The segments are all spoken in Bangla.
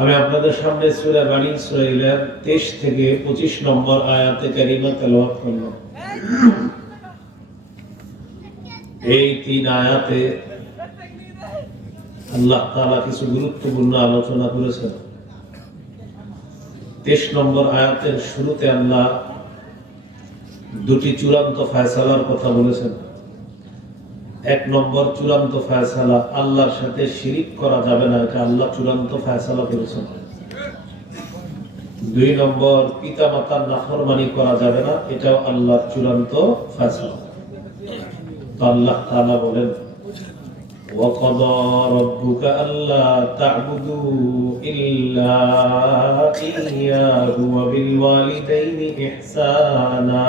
আমি আপনাদের সামনে সূরা বানী ইসরাঈলের 23 থেকে 25 নম্বর আয়াতে কারিমা তেলাওয়াত করলাম। এই তিন আয়াতে আল্লাহ তাআলা কিছু গুরুত্বপূর্ণ আলোচনা করেছেন। 23 নম্বর আয়াতের শুরুতে আল্লাহ দুটি চূড়ান্ত ফয়সালার কথা বলেছেন। এক নম্বর চূড়ান্ত ফয়সালা, আল্লাহর সাথে শিরিক করা যাবে না, এটা আল্লাহ চূড়ান্ত ফয়সালা করেছেন। দুই নম্বর পিতামাতার নাফরমানি করা যাবে না, এটাও আল্লাহর চূড়ান্ত ফয়সালা। তো আল্লাহ তাআলা বলেন, وَقَضَى رَبُّكَ أَلَّا تَعْبُدُوا إِلَّا إِيَّاهُ وَبِالْوَالِدَيْنِ إِحْسَانًا।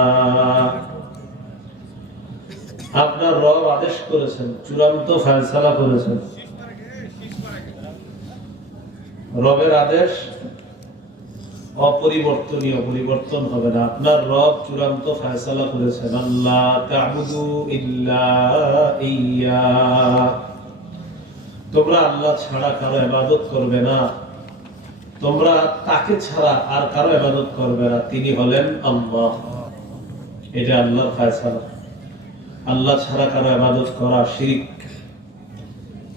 আপনার রব আদেশ করেছেন, চূড়ান্ত ফয়সালা করেছেন। রবের আদেশ অপরিবর্তনীয়, পরিবর্তন হবে না। আপনার রব চূড়ান্ত ফয়সালা করেছেন, আল্লাহ তা'বুদু ইল্লা ইয়্যা, তোমরা আল্লাহ ছাড়া কারো ইবাদত করবে না, তোমরা তাকে ছাড়া আর কারো ইবাদত করবে না, তিনি হলেন আল্লাহ। এটা আল্লাহর ফয়সালা। আল্লাহ ছাড়া কারো ইবাদত করা শিরক।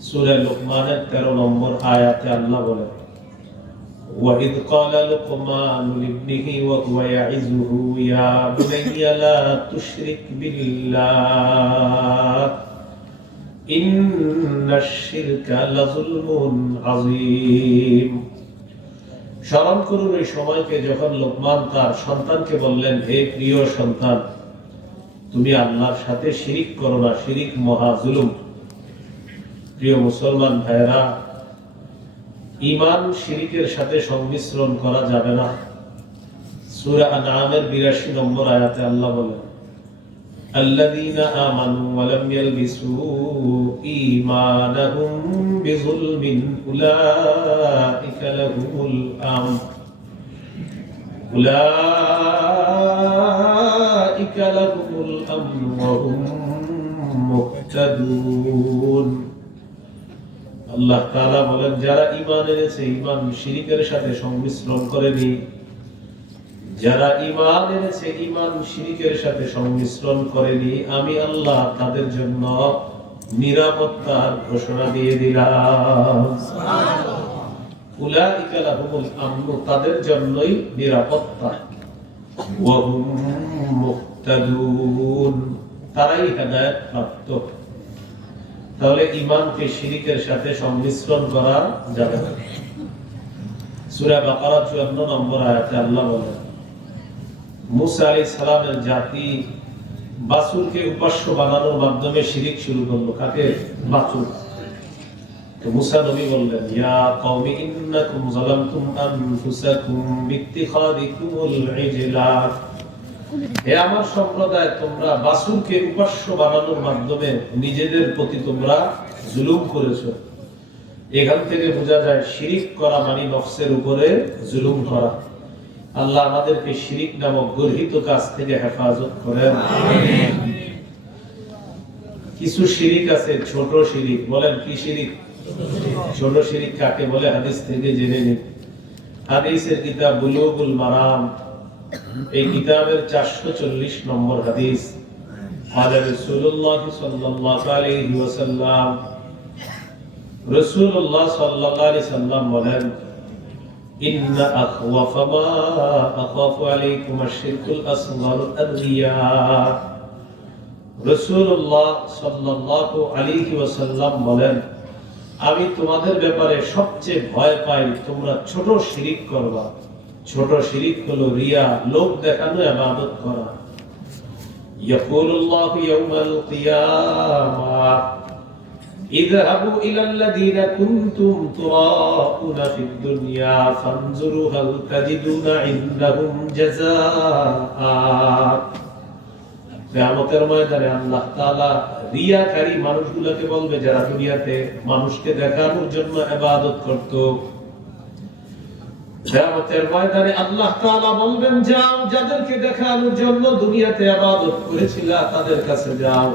সূরা লুকমানের 13 নম্বর আয়াতে আল্লাহ বলেন, وَإِذْ قَالَ لُقْمَانُ لِابْنِهِ وَهُوَ يَعِظُهُ يَا بُنَيَّ لَا تُشْرِكْ بِاللَّهِ إِنَّ الشِّرْكَ لَظُلْمٌ عَظِيمٌ। স্মরণ করুন এই সময়কে যখন লোকমান তার সন্তানকে বললেন, হে প্রিয় সন্তান, তুমি আল্লাহর সাথে শিরিক করো না, শিরিক মহা জুলুম। প্রিয় মুসলমান ভাইরা, ঈমান শিরিকের সাথে সংমিশ্রণ করা যাবে না। সূরা আনআমের 82 নম্বর আয়াতে আল্লাহ বলেন, আল্লাযীনা আমানু ওয়া লাম ইয়ালবিসু ঈমানাহুম বিযুলমিন উলাইকা লাহুমুল আমন উলাইকা লাহুমুল আমন ওয়া হুম মুহতাদুন। আল্লাহ তাআলা বলেন, যারা ঈমান এনেছে, ঈমান শিরিকের সাথে সংমিশ্রণ করেনি, যারা ঈমান এনেছে, ঈমান শিরিকের সাথে সংমিশ্রণ করেনি, আমি আল্লাহ তাদের জন্য নিরাপত্তার ঘোষণা দিয়ে দিলাম। সুবহানাল্লাহ। উলাইকা লাহুমুল আমন, তাদের জন্যই নিরাপত্তা। ওয়া হুম মুহতাদুন, তারাই হেদায়েত প্রাপ্ত। তাহলে ঈমানকে শিরিকের সাথে সংমিশ্রণ করা যাবে না। সূরা বাকারা 54 নম্বর আয়াতে আল্লাহ বলেন, মুসা আলাইহিস সালামের জাতি বাছুরকে উপাস্য বানানোর মাধ্যমে শিরিক শুরু করলো। কাকে? বাছুর। তো মুসা নবী বললেন, ইয়া কওমি ইন্নাকুম যালামতুম আনফুসাকুম বিত্তিখাদিকুমুল ইজলা, হে আমার সম্প্রদায়, তোমরা বাছুরকে উপাস্য বানানোর মাধ্যমে নিজেদের প্রতি তোমরা জুলুম করেছো। এখান থেকে বোঝা যায় শিরিক করা মানে নফসের উপরে জুলুম করা। আল্লাহ আমাদেরকে শিরিক নামক গর্হিত কাজ থেকে হেফাজত করেন, আমিন। কিছু শিরিক আছে ছোট শিরিক। বলেন কি শিরিক? ছোট শিরিক কাকে বলে হাদিস থেকে জেনে নিন। হাদিসের কিতাব বুলুগুল মারাম, এই কিতাবের 440 নম্বর হাদিস। قال রাসূলুল্লাহ সাল্লাল্লাহু আলাইহি ওয়াসাল্লাম, রাসূলুল্লাহ সাল্লাল্লাহু আলাইহি সাল্লাম বলেন, ইন্না আখওয়াফা মা আখাফু আলাইকুম আশ-শিরকুল আসগর আর-রিয়া। রাসূলুল্লাহ সাল্লাল্লাহু আলাইহি ওয়াসাল্লাম বলেন, আমি তোমাদের ব্যাপারে সবচেয়ে ভয় পাই তোমরা ছোট শিরিক করবা। ছোট শিরিক হলো রিয়া, লোক দেখানো ইবাদত করা। ইয়াকুলুল্লাহু ইয়াউমাল কিয়ামাহ, ইযহাবু ইলাল্লাযীনা কুনতুম তুরাউনা ফিদ দুনিয়া ফানজুরু হাল তাজিদুনা ইনদাহুম জাযাআ। কিয়ামতের ময়দানে আল্লাহ তাআলা রিয়াকারী মানুষগুলোকে বলবে, যারা দুনিয়াতে মানুষকে দেখানোর জন্য ইবাদত করত। কিয়ামতের ময়দানে আল্লাহ তাআলা বলবেন, যাও, যাদেরকে দেখানোর জন্য দুনিয়াতে ইবাদত করেছিলা তাদের কাছে যাও।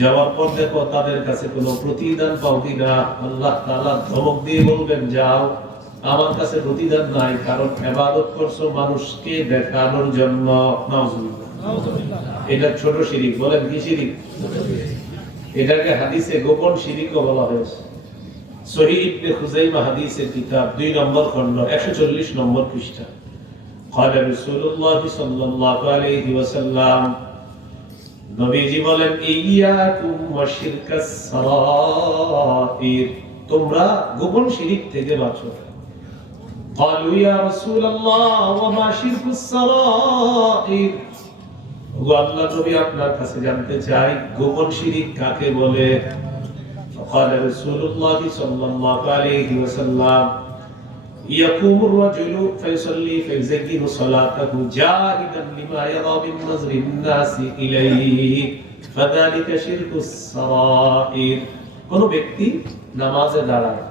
যাওয়ার পর দেখো তাদের কাছে কোনো প্রতিদান পাও কিনা। আল্লাহ তাআলা ধমক দিয়ে বলবেন, যাও, আমার কাছে প্রতিদান নাই, কারণ ইবাদত করছো মানুষকে দেখানোর জন্য। নাউজুবিল্লাহ, এটা ছোট শিরিক। বলেন কি শিরিক? এটাকে হাদিসে গোপন শিরিকও বলা হয়েছে। সহিহ ইবনে খুজাইমা হাদিসের কিতাব 2 নম্বর খণ্ড 140 নম্বর পৃষ্ঠা। قال رسول الله صلى الله عليه وسلم, নবীজি বলেন, ইয়াকুম ওয়াশিরকাস সারাইর, তোমরা গোপন শিরিক থেকে বাঁচো। قالوا يا رسول الله وما شرك السرائر, ও আল্লাহর নবী আপনার কাছে জানতে চাই গোপন শিরিক কাকে বলে। فقال رسول الله صلى الله عليه وسلم, يقوم الرجل فيصلي فيزين صلاته جاهدا لما يرى من نظر الناس إليه فذلك شرك السرائر। কোন ব্যক্তি নামাজে দাঁড়ায়,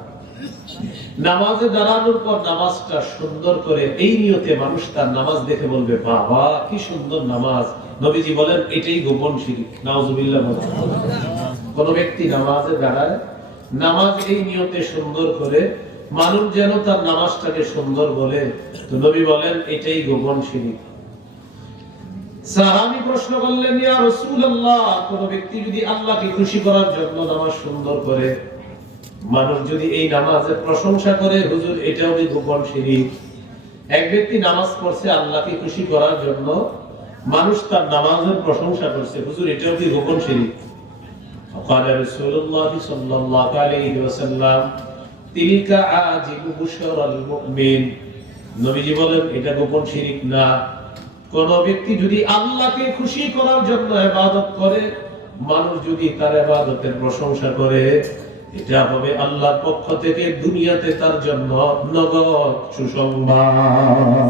নামাজে দাঁড়ানোর পর নামাজটা সুন্দর করে এই নিয়তে মানুষ তার নামাজ দেখে বলবে, বাবা কি সুন্দর নামাজ। নবীজি বলেন এটাই গোপন শিরক। নাউজুবিল্লাহ। কোন ব্যক্তি নামাজে দাঁড়ায়, নামাজ এই নিয়তে সুন্দর করে মানুষ যেন তার নামাজটাকে সুন্দর বলে, তো নবী বলেন এটাই গোপন শিরক। সাহাবী প্রশ্ন করলেন, ইয়া রাসূলুল্লাহ, কোন ব্যক্তি যদি আল্লাহকে খুশি করার জন্য নামাজ সুন্দর করে, মানুষ যদি এই নামাজের প্রশংসা করে, হুজুর এটাও কি গোপন শিরক? এক ব্যক্তি নামাজ পড়ছে আল্লাহকে খুশি করার জন্য, মানুষ তার নামাজের প্রশংসা করছে, হুজুর এটাও কি গোপন শিরক? قال رسول الله صلى الله عليه وسلم, تلك عاجل بشرى المؤمن। নবীজি বলেন এটা গোপন শিরক না। কোন ব্যক্তি যদি আল্লাহকে খুশি করার জন্য ইবাদত করে, মানুষ যদি তার ইবাদতের প্রশংসা করে, এটা হবে আল্লাহর পক্ষ থেকে দুনিয়াতে তার জন্য নগদ সুসংবাদ।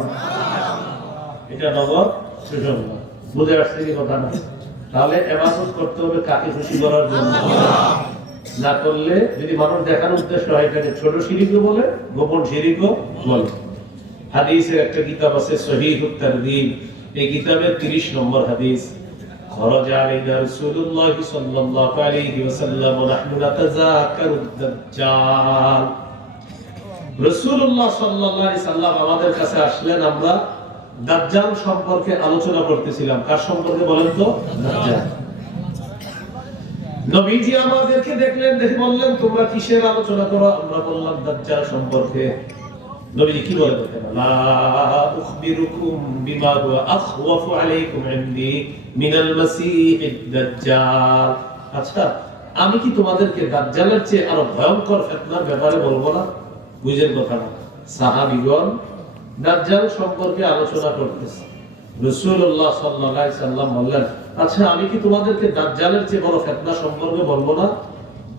এটা নগদ সুসংবাদ। বুঝে আসছে কি কথা না? তাহলে ইবাদত করতে হবে কাকে খুশি করার জন্য। না করলে যদি মানুষ দেখানোর উদ্দেশ্য হয়, এটাকে ছোট শিরকও বলে, গোপন শিরকও বলে। হাদিসের একটা কিতাব আছে সহিহুত তারগীব, এই কিতাবের 30 নম্বর হাদিস। خرج علينا رسول الله صلى الله عليه وسلم ونحن نتذاكر الدجال। রাসূলুল্লাহ সাল্লাল্লাহু আলাইহি সাল্লাম আমাদের কাছে আসলেন, আমরা দাজ্জাল সম্পর্কে আলোচনা করতেছিলাম। কার সম্পর্কে বলেন তো? দাজ্জাল। নবীজি আমাদেরকে দেখলেন, দেখে বললেন, তোমরা কিসের আলোচনা করো? আমরা বললাম দাজ্জাল সম্পর্কে। নবীজি কি বলেন? লা উখবিরুকুম বিমা হুয়া আখওয়াফু আলাইকুম ইনদি মিনাল মাসীহিদ দাজ্জাল। আচ্ছা, আমি কি তোমাদেরকে দাজ্জালের চেয়ে আরো ভয়ঙ্কর ফিতনার ব্যাপারে বলবো না? বুঝেন কথা না? সাহাবীগণ দাজ্জাল সম্পর্কে আলোচনা করতেছে। রাসূলুল্লাহ সাল্লাল্লাহু আলাইহি সাল্লাম বললেন, আচ্ছা আমি কি তোমাদেরকে দাজ্জালের চেয়ে বড় ফিতনা সম্পর্কে বলবো না?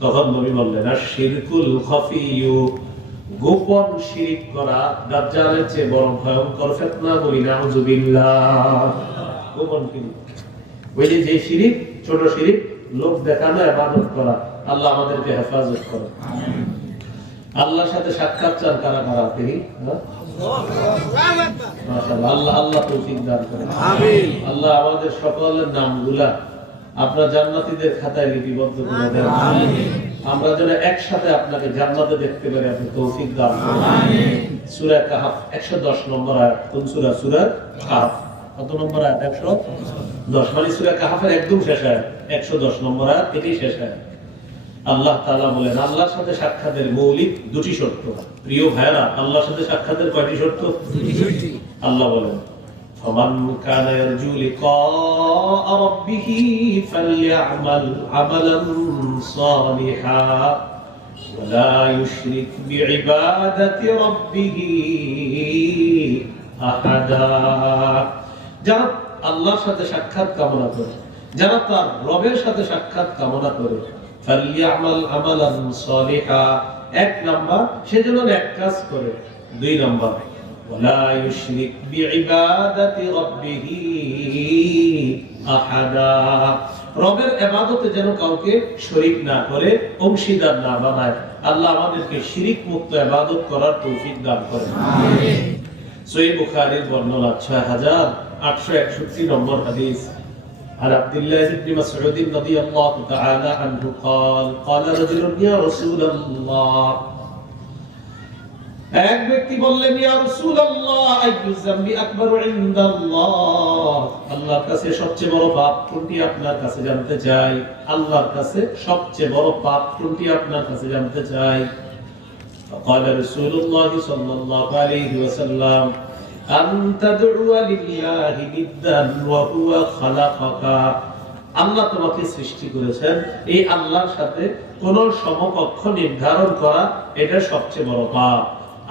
তখন নবী বললেন, আশ-শিরকুল খাফিয়্যু, গোপন শিরক করা দাজ্জালের চেয়ে বড় ভয়ঙ্কর ফিতনা। বলি নাউযুবিল্লাহ। গোপন শিরক, ওই যে শিরক, ছোট শিরক, লোক দেখানো ইবাদত করা। আল্লাহ আমাদেরকে হেফাজত করে। আমিন। আল্লাহর সাথে সাক্ষাৎ চান কারা কারা? তিনি মাশাআল্লাহ, আল্লাহ আল্লাহ তৌফিক দান করেন। আমিন। আল্লাহ আমাদের সকলের নামগুলা আপনার জান্নাতীদের খাতায় লিপিবদ্ধ করে দেন। আমিন। আমরা যেন একসাথে আপনাকে জান্নাতে দেখতে পারি, আপনি তৌফিক দান করুন। আমিন। সূরা কাহফ 110 নম্বর আয়াত। কোন সূরা? সূরা কাহফ। কত নম্বর আয়াত? 110। মানে সূরা কাহফের একদম শেষ আয়াত, 110 নম্বর আয়াত, এটাই শেষ আয়াত। আল্লাহ তাআলা বলেন, আল্লাহর সাথে সাক্ষাতের মৌলিক দুটি শর্ত। প্রিয় ভাইরা, আল্লাহর সাথে সাক্ষাতের কয়টি শর্ত? দুটি। আল্লাহ বলেন, ফামান কানা ইয়ারজু লিকা রাব্বিহি ফালইআমাল আমালান সালিহা ওয়া লা ইউশরিক বিইবাদাতি রাব্বিহি আহাদা। যারা আল্লাহর সাথে সাক্ষাৎ কামনা করে, যারা তার রবের সাথে সাক্ষাৎ কামনা করে, ফালইআমাল আমালান সালিহা, এক নাম্বার সেজন্য এক কাজ করে। দুই নাম্বার ওয়ালা ইউশরিক বিইবাদাতি রাব্বিহি আহাদা, রবের ইবাদতে যেন কাউকে শরীক না করে, অংশীদার না বানায়। আল্লাহ আমাদেরকে শিরক মুক্ত ইবাদত করার তৌফিক দান করেন। আমিন। সহিহ বুখারীর বর্ণনা 6861 নম্বর হাদিস। عن عبد الله بن مسعود رضي الله تعالى عنه قال قال رجل يا رسول الله এক ব্যক্তি বললেন, ইয়া রাসূলুল্লাহ আইয়ু যামবি আকবারু ইনদাল্লাহ, আল্লাহর কাছে সবচেয়ে বড় পাপ কোনটি আপনার কাছে জানতে চাই। আল্লাহর কাছে সবচেয়ে বড় পাপ কোনটি আপনার কাছে জানতে চাই। فقال رسول الله صلى الله عليه وسلم أن تدعو لله ندا وهو خلقك, আল্লাহ তোমাকে সৃষ্টি করেছেন, এই আল্লাহর সাথে কোন সমকক্ষ নির্ধারণ করা এটা সবচেয়ে বড় পাপ।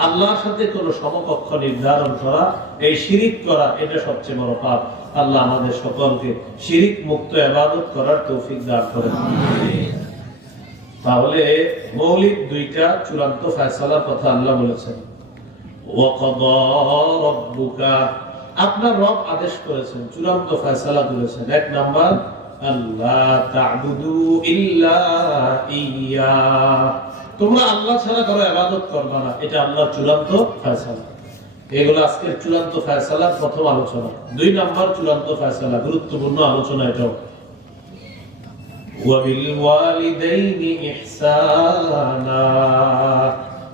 আল্লাহর সাথে কোন সমকক্ষ নির্ধারণ করা, এই শিরিক করা এটা সবচেয়ে বড় পাপ। আল্লাহ আমাদের সকলকে শিরিক মুক্ত ইবাদত করার তৌফিক দান করেন। তাহলে মৌলিক দুইটা চূড়ান্ত ফয়সালার কথা আল্লাহ বলেছেন। ওয়াকাদা রাব্বুকা, আপনার রব আদেশ করেছেন, চূড়ান্ত ফয়সালা করেছেন। এক নাম্বার, আল্লাহ তা'বুদু ইল্লা ইয়্যা, তোমরা আল্লাহ ছাড়া কারো ইবাদত করবে না, এটা আল্লাহর চূড়ান্ত ফয়সালা। এগুলো আজকের চূড়ান্ত ফয়সালার প্রথম আলোচনা। দুই নাম্বার চূড়ান্ত ফয়সালা, গুরুত্বপূর্ণ আলোচনা এটাও, ওয়াবিলওয়ালিদাইনি ইহসানা,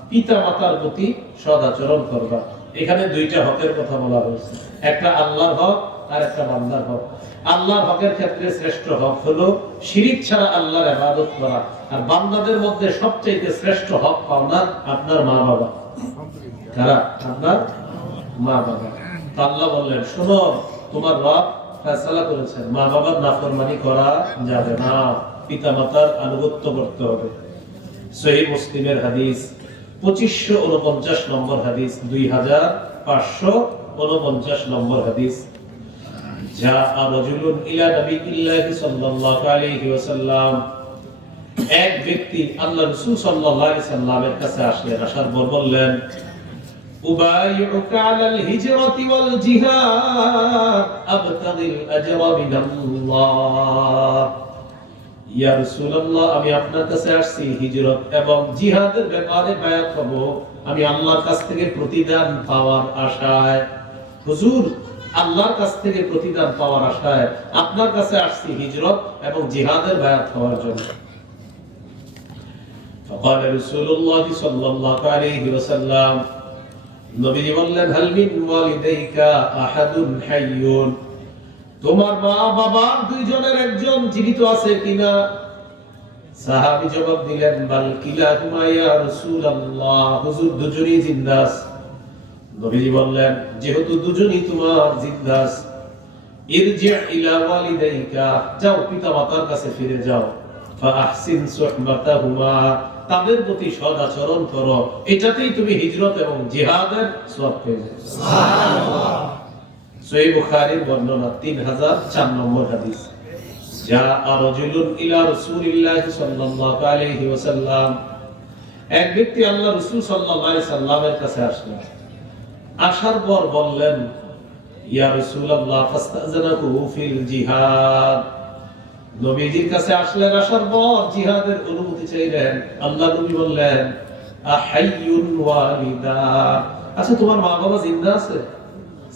পিতা মাতার প্রতি সদাচরণ করবা। এখানে দুইটা হকের কথা বলা হয়েছে, একটা আল্লাহর হক আর একটা বান্দার হক। আল্লাহর হকের ক্ষেত্রে শ্রেষ্ঠ হক হলো শিরিক ছাড়া আল্লাহর ইবাদত করা, আর বান্দাদের মধ্যে সবচেয়ে শ্রেষ্ঠ হক পাওনা আপনার মা বাবা। কারা? আপনার মা বাবা। আল্লাহ বললেন, শোনো, তোমার রব ফয়সালা করেছেন, মা বাবার নাফরমানি করা যাবে না, পিতামাতার আনুগত্য করতে হবে। সহিহ মুসলিমের হাদিস 2549 নম্বর হাদিস, 2549 নম্বর হাদিস। জাআ রাজুলুন ইলা নবিয়্যিল্লাহি সাল্লাল্লাহু আলাইহি ওয়াসাল্লাম, এক ব্যক্তি আল্লাহ রাসূল সাল্লাল্লাহু আলাইহি সাল্লামের কাছে আসলেন, আসার পর বললেন, উবাইউকা আলাল হিজরাতি ওয়াল জিহাদ আবতাগিল আজরা মিনাল্লাহ, ইয়া রাসূলুল্লাহ, আমি আপনার কাছে আসছি হিজরত এবং জিহাদের ব্যাপারে বায়াত হব, আমি আল্লাহর কাছ থেকে প্রতিদান পাওয়ার আশায়। হুজুর, আল্লাহর কাছ থেকে প্রতিদান পাওয়ার আশায় আপনার কাছে আসছি হিজরত এবং জিহাদের বায়াত হওয়ার জন্য। فقال رسول الله صلى الله عليه وسلم, নবীজি বললেন, হাল মিন ওয়ালিদাইকা আহাদুন হাইয়ুন, তোমার মা বাবার দুইজনের একজন জীবিত আছে কিনা? সাহাবী জবাব দিলেন, বাল কিলাহুমা ইয়া রাসূলুল্লাহ, হুজুর দুজনই জিন্দা আছে। নবীজি বললেন, যেহেতু দুজনই তোমার জিন্দা আছে, ইরজি ইলা ওয়ালিদাইকা, যাও পিতামাতার কাছে ফিরে যাও, ফাআহসিন সুহবাতাহুমা, তাদের প্রতি সৎ আচরণ করো, এটাতেই তুমি হিজরত এবং জিহাদের সওয়াব পেয়ে যাবে। সুবহানাল্লাহ। সহিহ বুখারীর বর্ণনা 3004 নম্বর হাদিস। জাআ রাজুলুন ইলা রাসূলিল্লাহি সাল্লাল্লাহু আলাইহি ওয়াসাল্লাম, এক ব্যক্তি আল্লাহ রাসূল সাল্লাল্লাহু আলাইহি সাল্লামের কাছে আসলেন, আসার পর বললেন, ইয়া রাসূলুল্লাহ ফাস্তাযানাহু ফিল জিহাদ, নবীজির কাছে আসলেন, আসার পর জিহাদের অনুমতি চাইলেন। আল্লাহ নবী বললেন, আহাইয়ুন ওয়ালিদা, আচ্ছা তোমার মা বাবা জিন্দা আছে?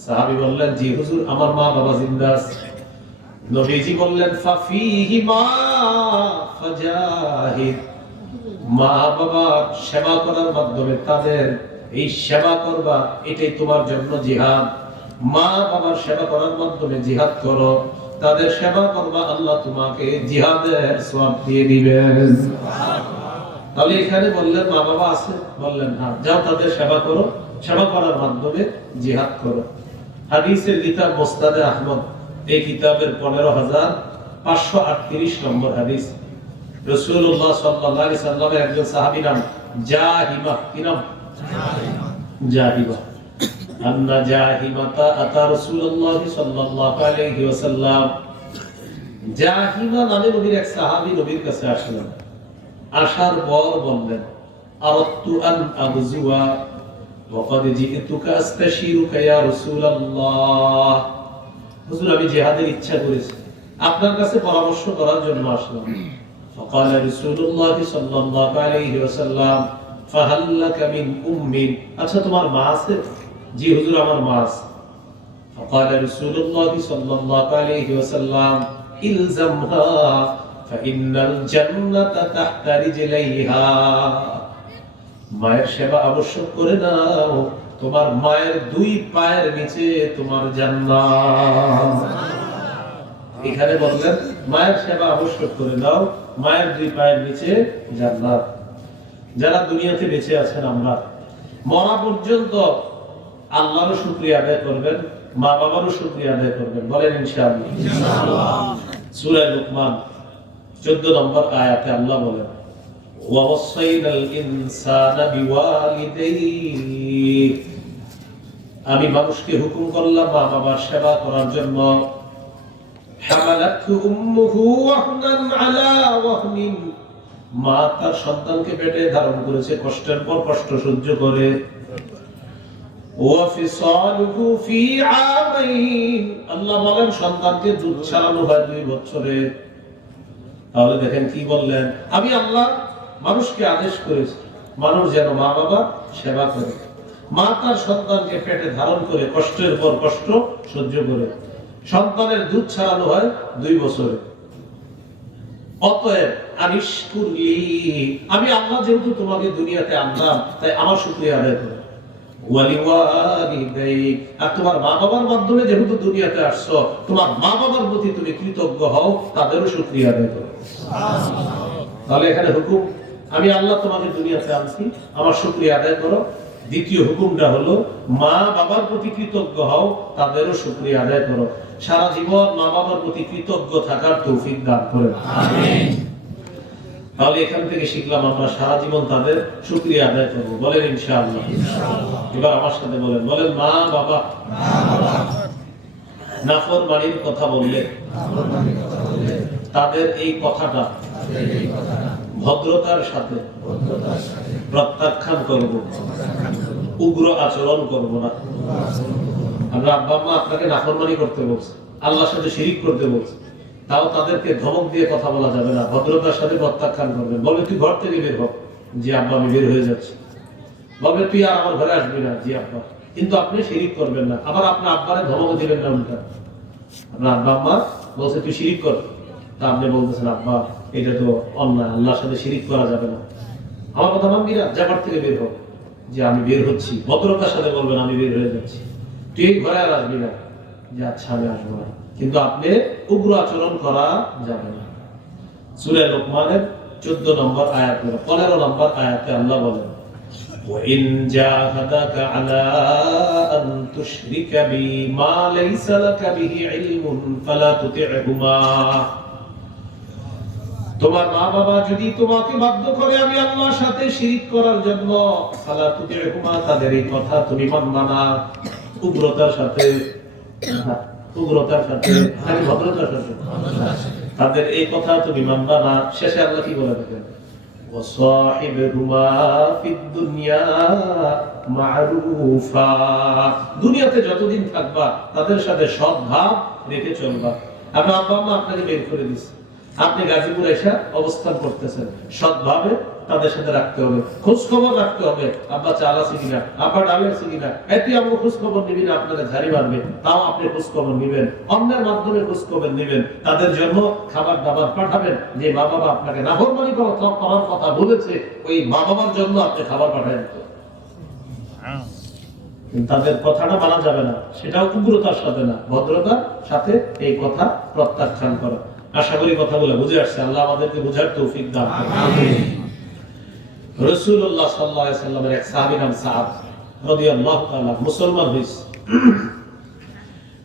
সাহাবী বললেন, জি হুজুর, আমার মা বাবা জিন্দা আছে। নবীজি বললেন, ফাফিহিমা ফাজাহিদ, মা বাবার সেবা করার মাধ্যমে তাদের এই সেবা করবা, এটাই তোমার জন্য জিহাদ। মা বাবার সেবা করার মাধ্যমে জিহাদ করো, তাদের সেবা করবা, আল্লাহ তোমাকে জিহাদের সওয়াব দিয়ে দিবেন। তাহলে এখানে বললেন মা বাবা আছে, বললেন হ্যাঁ, যাও তাদের সেবা করো, সেবা করার মাধ্যমে জিহাদ করো। হাদিসের কিতাব মুসনাদে আহমদ, এই কিতাবের 15538 নম্বর হাদিস। রাসূলুল্লাহ সাল্লাল্লাহু আলাইহি সাল্লামের একজন সাহাবী নাম জাহিমা, কি নাম? জাহিমা। আন্না জাহিমাতা আতা রাসূলুল্লাহ সাল্লাল্লাহু আলাইহি ওয়াসাল্লাম, জাহিমা নামে নবীর এক সাহাবী নবীর কাছে আসলেন, আসার পর বললেন, আরাদতু আন আবজুয়া ওয়া ক্বাদ জি'তুকা আস্তাশিরুকা ইয়া রাসূলুল্লাহ, হুজুর আমি জিহাদের ইচ্ছা করেছি, আপনার কাছে পরামর্শ করার জন্য আসলাম। فقال رسول الله صلى الله عليه وسلم فهل لك من ام, আচ্ছা তোমার মা আছে? জি হুজুর, আমার মা আছে। فقال رسول الله صلى الله عليه وسلم إلزمها فإن الجنة تحت رجليها, মায়ের সেবা আবশ্যক করে নাও, তোমার মায়ের 2 পায়ের নিচে তোমার জান্নাত। এখানে বললেন মায়ের সেবা আবশ্যক করে নাও, মায়ের 2 পায়ের নিচে জান্নাত। যারা দুনিয়াতে বেঁচে আছেন, আমরা মরা পর্যন্ত আল্লাহরও শুকরিয়া আদায় করবেন, মা বাবারও শুকরিয়া আদায় করবেন, বলেন ইনশাআল্লাহ। সূরা লুকমান 14 নম্বর আয়াতে আল্লাহ বলেন, ওয়াসাইনাল ইনসানা বিওয়ালিদাইহি, আমি মানুষকে হুকুম করলাম মা বাবার সেবা করার জন্য। হামালাতহু উম্মুহু ওয়াহনান আলা ওয়াহনিন, মা তার সন্তানকে পেটে ধারণ করেছে কষ্টের পর কষ্ট সহ্য করে। ওয়াফিসালুহু ফি আমাইন, আল্লাহ বলেন সন্তানকে দুধ ছাড়ানো হয় 2 বছরে। তাহলে দেখেন কি বললেন, আমি আল্লাহ মানুষকে আদেশ করেছি মানুষ যেন মা বাবা সেবা করে। মা তার সন্তানকে পেটে ধারণ করে কষ্টের পর কষ্ট সহ্য করে, সন্তানের দুধ ছাড়ানো হয় 2 বছরে। অতএব আনিশকুরলি, আমি আল্লাহ যেহেতু তোমাকে দুনিয়াতে আনলাম, তাই আমার শুকরিয়া আদায় করো। ওয়ালিওয়ালিদাইক, আর তোমার মা বাবার মাধ্যমে যেহেতু দুনিয়াতে আসছো, তোমার মা বাবার প্রতি তুমি কৃতজ্ঞ হও, তাদেরও শুকরিয়া আদায় করো। তাহলে এখানে হুকুম, আমি আল্লাহ তোমাকে দুনিয়াতে আনছি, আমার শুকরিয়া আদায় করো। দ্বিতীয় হুকুমটা হলো মা বাবার প্রতি কৃতজ্ঞ হও, তাদেরও শুকরিয়া আদায় করো। সারা জীবন মা বাবার প্রতি কৃতজ্ঞ থাকার তৌফিক দান করেন, আমিন। তাহলে এখান থেকে শিখলাম আমরা সারা জীবন তাদের শুকরিয়া আদায় করব, বলেন ইনশাআল্লাহ। এবার আমার সাথে বলেন, বলেন মা বাবা। নাফরমানির কথা বললে তাদের এই কথাটা ভদ্রতার সাথে প্রত্যাখ্যান করব, উগ্র আচরণ করব না। আমরা আব্বা আম্মা আপনাকে নাফরমানি করতে বলছে, আল্লাহর সাথে শিরিক করতে বলছে, তাও তাদেরকে ধমক দিয়ে কথা বলা যাবে না, ভদ্রতার সাথে প্রত্যাখ্যান করবেন। বলবে তুই ঘর থেকে বের হ, জি আব্বা আমি বের হয়ে যাচ্ছি। বলবে তুই আর আমার ঘরে আসবি না, জি আব্বা। কিন্তু আপনি শিরিক করবেন না। আবার আপনার আব্বারে ধমক দিবেন না উল্টা। আপনার আব্বা আম্মা বলছে তুই শিরিক কর, তা আপনি বলতেছেন আব্বা এটা তো অন্যায়, আল্লাহর সাথে শিরিক করা যাবে না। আমার কথা মানবি না, যা ঘর থেকে বের হোক, যে আমি বের হচ্ছি। ভদ্রতার সাথে বলবেন আমি বের হয়ে যাচ্ছি, তুই এই ঘরে আর আসবি না, যে আচ্ছা আমি আসবো না। কিন্তু আপনি উগ্র আচরণ করা যাবে না। সূরা লুকমানের 14 নম্বর আয়াত, 15 নম্বর আয়াতে আল্লাহ বলেন, وَإِنْ جَاهَدَاكَ عَلَىٰ أَن تُشْرِكَ بِي مَا لَيْسَ لَكَ بِهِ عِلْمٌ فَلَا تُطِعْهُمَا, তোমার মা বাবা যদি তোমাকে বাধ্য করে আমি আল্লাহর সাথে শিরক করার জন্য, ফালা তুতি'হুমা, তাদের এই কথা তুমি মানবা না। উগ্রতার সাথে, উগ্রতার সাথে, আমি ভদ্রতার সাথে, তাদের এই কথা তুমি মানবা না। শেষে আল্লাহ কি বলে দেখেন, ওয়াসাহিবহুমা ফিদ দুনিয়া মা'রুফা, দুনিয়াতে যতদিন থাকবা তাদের সাথে সদ্ভাব রেখে চলবা। আপনার আব্বা আম্মা আপনাকে বের করে দিয়েছে, আপনি গাজীপুর এসে অবস্থান করতেছেন, সৎভাবে তাদের সাথে রাখতে হবে, খোঁজ খবর রাখতে হবে। আব্বা চাল আছে কিনা, আব্বা ডাল আছে কিনা, এটি আপনি খোঁজ খবর নিবি না, আপনাকে ঝাড়ি মারবে, তাও আপনি খোঁজ খবর নিবেন। অন্যের মাধ্যমে খোঁজ খবর নিবেন, তাদের জন্য খাবার দাবার পাঠাবেন। যে মা বাবা আপনাকে নাফরমানি করার কথা বলেছে, ওই মা বাবার জন্য আপনি খাবার পাঠাবেন। তাদের কথাটা মানা যাবে না, সেটাও উগ্রতার সাথে না, ভদ্রতার সাথে এই কথা প্রত্যাখ্যান করা। আশা করি কথাগুলো বুঝে আসছে। আল্লাহ আমাদেরকে বুঝার তৌফিক দান করুন, আমিন। রাসূলুল্লাহ সাল্লাল্লাহু আলাইহি ওয়াসাল্লামের এক সাহাবী নাম সাআদ রাদিয়াল্লাহু তাআলা মুসলমান হয়েছে।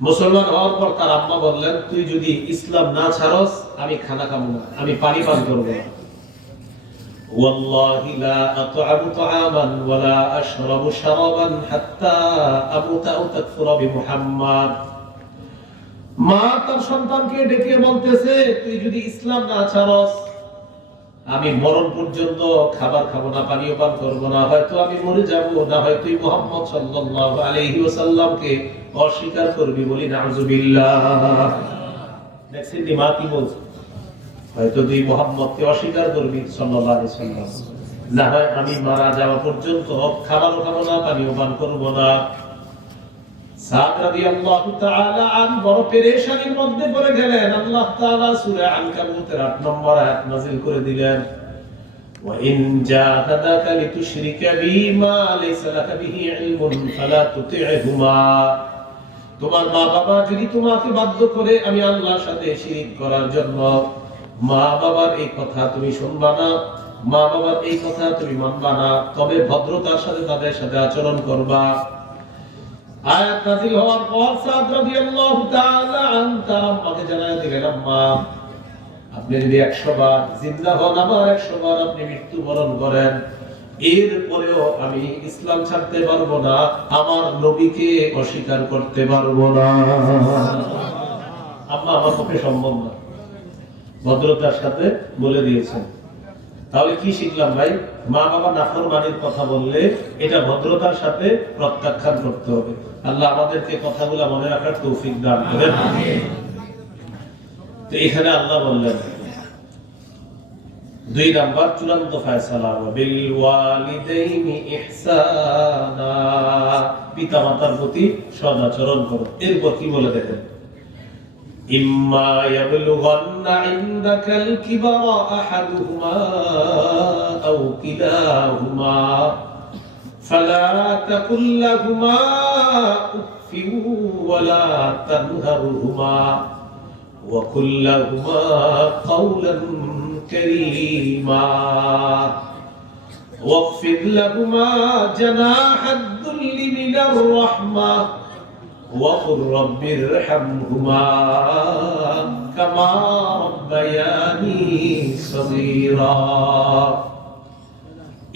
মুসলমান হওয়ার পর তার আম্মা বললেন, তুই যদি ইসলাম না ছাড়স আমি খানা খাবো না, আমি পানি পান করব না। ওয়াল্লাহি লা আত'আমু তা'আমান ওয়া লা আশরাবু শারাবান হাত্তা আমুতা আও তাকফুরা বিমুহাম্মাদ। মা তার সন্তানকে ডেকে বলতেছে, তুই যদি ইসলাম না ছাড়স আমি মরণ পর্যন্ত খাবার খাবো না, পানীয় পান করবো না, হয়তো আমি মরে যাব, না হয় তুই মুহাম্মদ সাল্লাল্লাহু আলাইহি ওয়াসাল্লামকে অস্বীকার করবি, বলি নাউযুবিল্লাহ। দেখছেন কি মা কি বলছে, হয়তো তুই মুহাম্মদকে অস্বীকার করবি সাল্লাল্লাহু আলাইহি ওয়াসাল্লাম, না হয় আমি মারা যাওয়া পর্যন্ত খাবারও খাবো না, পানীয় পান করবো না। সাদ রাদিয়াল্লাহু তাআলা আন বড় পেরেশানির মধ্যে পড়ে গেলেন। আল্লাহ তাআলা সূরা আনকাবুতের 8 নম্বর আয়াত নাযিল করে দিলেন, وإن جاهداك لتشرك بي ما ليس لك به علم فلا تطعهما তোমার মা বাবা যদি তোমাকে বাধ্য করে আমি আল্লাহর সাথে শিরক করার জন্য মা বাবার এই কথা তুমি শুনবা না, মা বাবার এই কথা তুমি মানবা না, তবে ভদ্রতার সাথে তাদের সাথে আচরণ করবা। আয়াত নাযিল হওয়ার পর সাদ রাদিয়াল্লাহু তাআলা আনহু তার আম্মাকে জানায় দিলেন, আম্মা আপনি যদি 100 বার জিন্দা হন, আবার 100 বার আপনি মৃত্যুবরণ করেন, এরপরেও আমি ইসলাম ছাড়তে পারবো না, আমার নবীকে অস্বীকার করতে পারবো না। আম্মা আমার পক্ষে সম্ভব না, ভদ্রতার সাথে বলে দিয়েছেন। তাহলে কি শিখলাম ভাই? মা বাবা নাফরমানির কথা বললে এটা ভদ্রতার সাথে প্রত্যাখ্যান করতে হবে। আল্লাহ আমাদেরকে কথাগুলো মনে রাখার তৌফিক দান করেন। তো এখানে আল্লাহ বললেন 2 নাম্বার চূড়ান্ত ফয়সালা, বিল ওয়ালিদাইনি ইহসানা, পিতামাতার প্রতি সদাচরণ করো। এরপর কি বলে দেখেন, ইম্মা ইয়াবলুগান্না ইনদাকাল কিবারা আহাদুহুমা আও কিলাহুমা ফালা তাকুল লাহুমা উফফিন ওয়ালা তানহারহুমা ওয়া কুল লাহুমা কাওলান কারীমা ওয়াখফিদ লাহুমা জানাহাদ দুল্লি মিনার রাহমা وقل رب ارحمهما كما ربياني صغيرا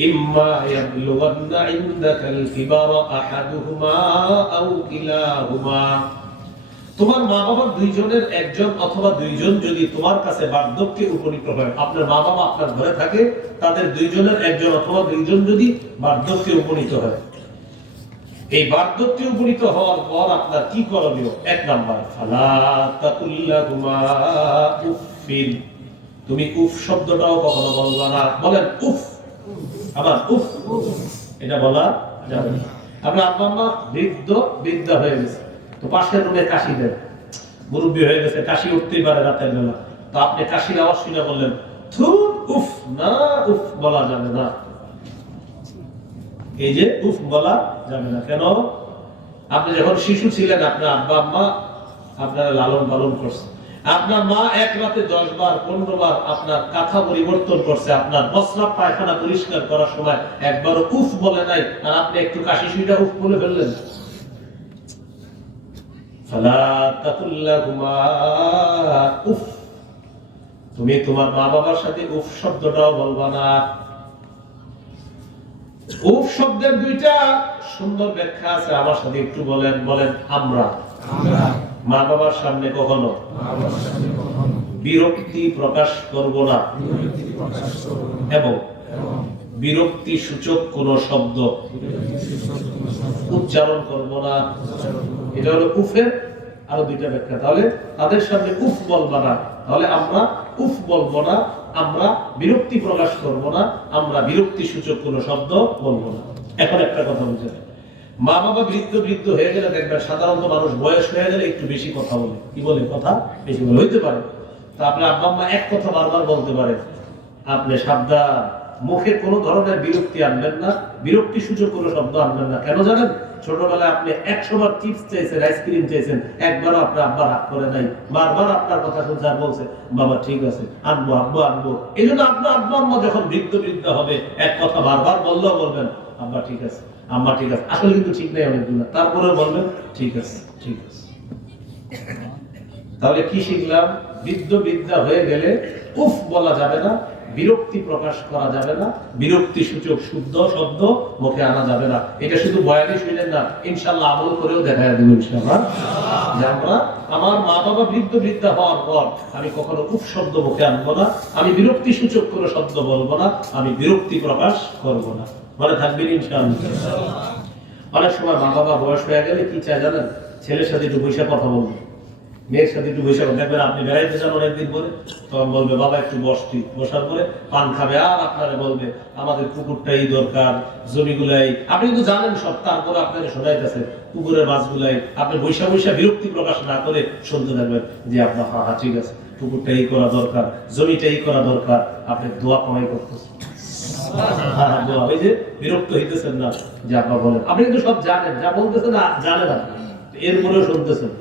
إما يبلغن عندك الكبر أحدهما أو كلاهما তোমার মা বাবার দুইজনের একজন অথবা দুইজন যদি তোমার কাছে বার্ধক্যে উপনীত হয়, আপনার মা বাবা আপনার ঘরে থাকে, তাদের দুইজনের একজন অথবা দুইজন যদি বার্ধক্যে উপনীত হয়, এই বার্ধক্যে উপনীত হওয়ার পর আপনার কি করণীয়? 1 নাম্বার, ফালা তাকুল লাহুমা উফফিন, তুমি উফ শব্দটাও কখনো বলবা না। বলেন উফ, আবার উফ, এটা বলা যাবে না। আপনার আব্বা আম্মা বৃদ্ধ হয়ে গেছে, তো পাশের রুমে কাশি দেন, মুরব্বী হয়ে গেছে, কাশি উঠতেই পারে রাতের বেলা, তো আপনি কাশির আওয়াজ শুনে বললেন থু উফ, না উফ বলা যাবে না। এই যে উফ বলা যাবে না। কেন? আপনি যখন শিশু ছিলেন, আপনার আব্বা আম্মা আপনার লালন পালন করছে, আপনার মা এক রাতে 10 বার 15 বার আপনার কাঁথা পরিবর্তন করছে, আপনার প্রস্রাব পায়খানা পরিষ্কার করার সময় একবারও উফ বলে নাই, আর আপনি একটু কাশি শুইটা উফ বলে ফেললেন। ফালা তাকুল লাহুমা উফ, তুমি তোমার মা বাবার সাথে উফ শব্দটাও বলবা না। উফ শব্দের 2টা সুন্দর ব্যাখ্যা আছে, আমার সাথে একটু বলেন। বলেন আমরা মা বাবার সামনে কখনো বিরক্তি প্রকাশ করব না, এবং বিরক্তি সূচক কোন শব্দ উচ্চারণ করব না। এটা হলো উফের আরো 2টা ব্যাখ্যা। তাহলে তাদের সামনে উফ বলবা না, তাহলে আমরা উফ বলবো না, আমরা বিরক্তি প্রকাশ করব না, আমরা বিরক্তি সূচক কোন শব্দ বলবো না। এখন একটা কথা বুঝেন, মা বাবা বৃদ্ধ হয়ে গেলে দেখবেন সাধারণত মানুষ বয়স হয়ে গেলে একটু বেশি কথা বলে। কি বলে? কথা বেশি বলে। হইতে পারে তা আপনার আব্বা আম্মা এক কথা বারবার বলতে পারে, আপনি সাবধান, মুখে কোনো ধরনের বিরক্তি আনবেন না, বিরক্তি সূচক কোনো শব্দ আনবেন না। কেন জানেন? ছোটবেলায় আপনি 100 বার চিপস চাইছেন, আইসক্রিম চাইছেন, একবারও আপনার আব্বা রাগ করে নাই, বারবার আপনার কথা শুনছে আর বলছে বাবা ঠিক আছে আনবো, আব্বু আনবো। এই জন্য আপনার আব্বা আম্মা যখন বৃদ্ধ হবে, এক কথা বারবার বললেও বলবেন আব্বা ঠিক আছে, আম্মা ঠিক আছে। আসলে কিন্তু ঠিক নাই অনেকগুলো, তারপরেও বলবেন ঠিক আছে, ঠিক আছে। তাহলে কি শিখলাম? বৃদ্ধা হয়ে গেলে উফ বলা যাবে না, বিরক্তি প্রকাশ করা যাবে না, বিরক্তি সূচক শুদ্ধ শব্দ মুখে আনা যাবে না। এটা শুধু বয়ানে শুনলেন না, ইনশাআল্লাহ আমল করেও দেখা দেব ইনশাআল্লাহ। যে আমরা আমার মা বাবা বৃদ্ধা হওয়ার পর আমি কখনো উফ শব্দ মুখে আনবো না, আমি বিরক্তি সূচক কোনো শব্দ বলবো না, আমি বিরক্তি প্রকাশ করবো না। মনে থাকবেন ইনশাআল্লাহ। অনেক সময় মা বাবা বয়স হয়ে গেলে কি চায় জানেন? ছেলের সাথে একটু বসে কথা বলবো, মেয়ের সাথে একটু বসে দেখবেন আপনি বেড়াইতে যান অনেকদিন পরে, তখন বলবে বাবা একটু বসতি, বসার পরে পান খাবে, আর আপনারা বলবে আমাদের পুকুরটাই দরকার, জমিগুলাই আপনি কিন্তু জানেন সব, তারপরে আপনারা শোনাইতেছে পুকুরের মাছগুলাই, আপনি বৈশা বিরক্তি প্রকাশ না করে শুনতে থাকবেন যে আপনার হ্যাঁ ঠিক আছে পুকুরটাই করা দরকার, জমিটাই করা দরকার, আপনি দোয়া কমাই করতেছেন। এই যে বিরক্ত হইতেছেন না যে আব্বা বলেন, আপনি কিন্তু সব জানেন, যা বলতেছেন জানেন আপনি, এরপরেও শুনতেছেন।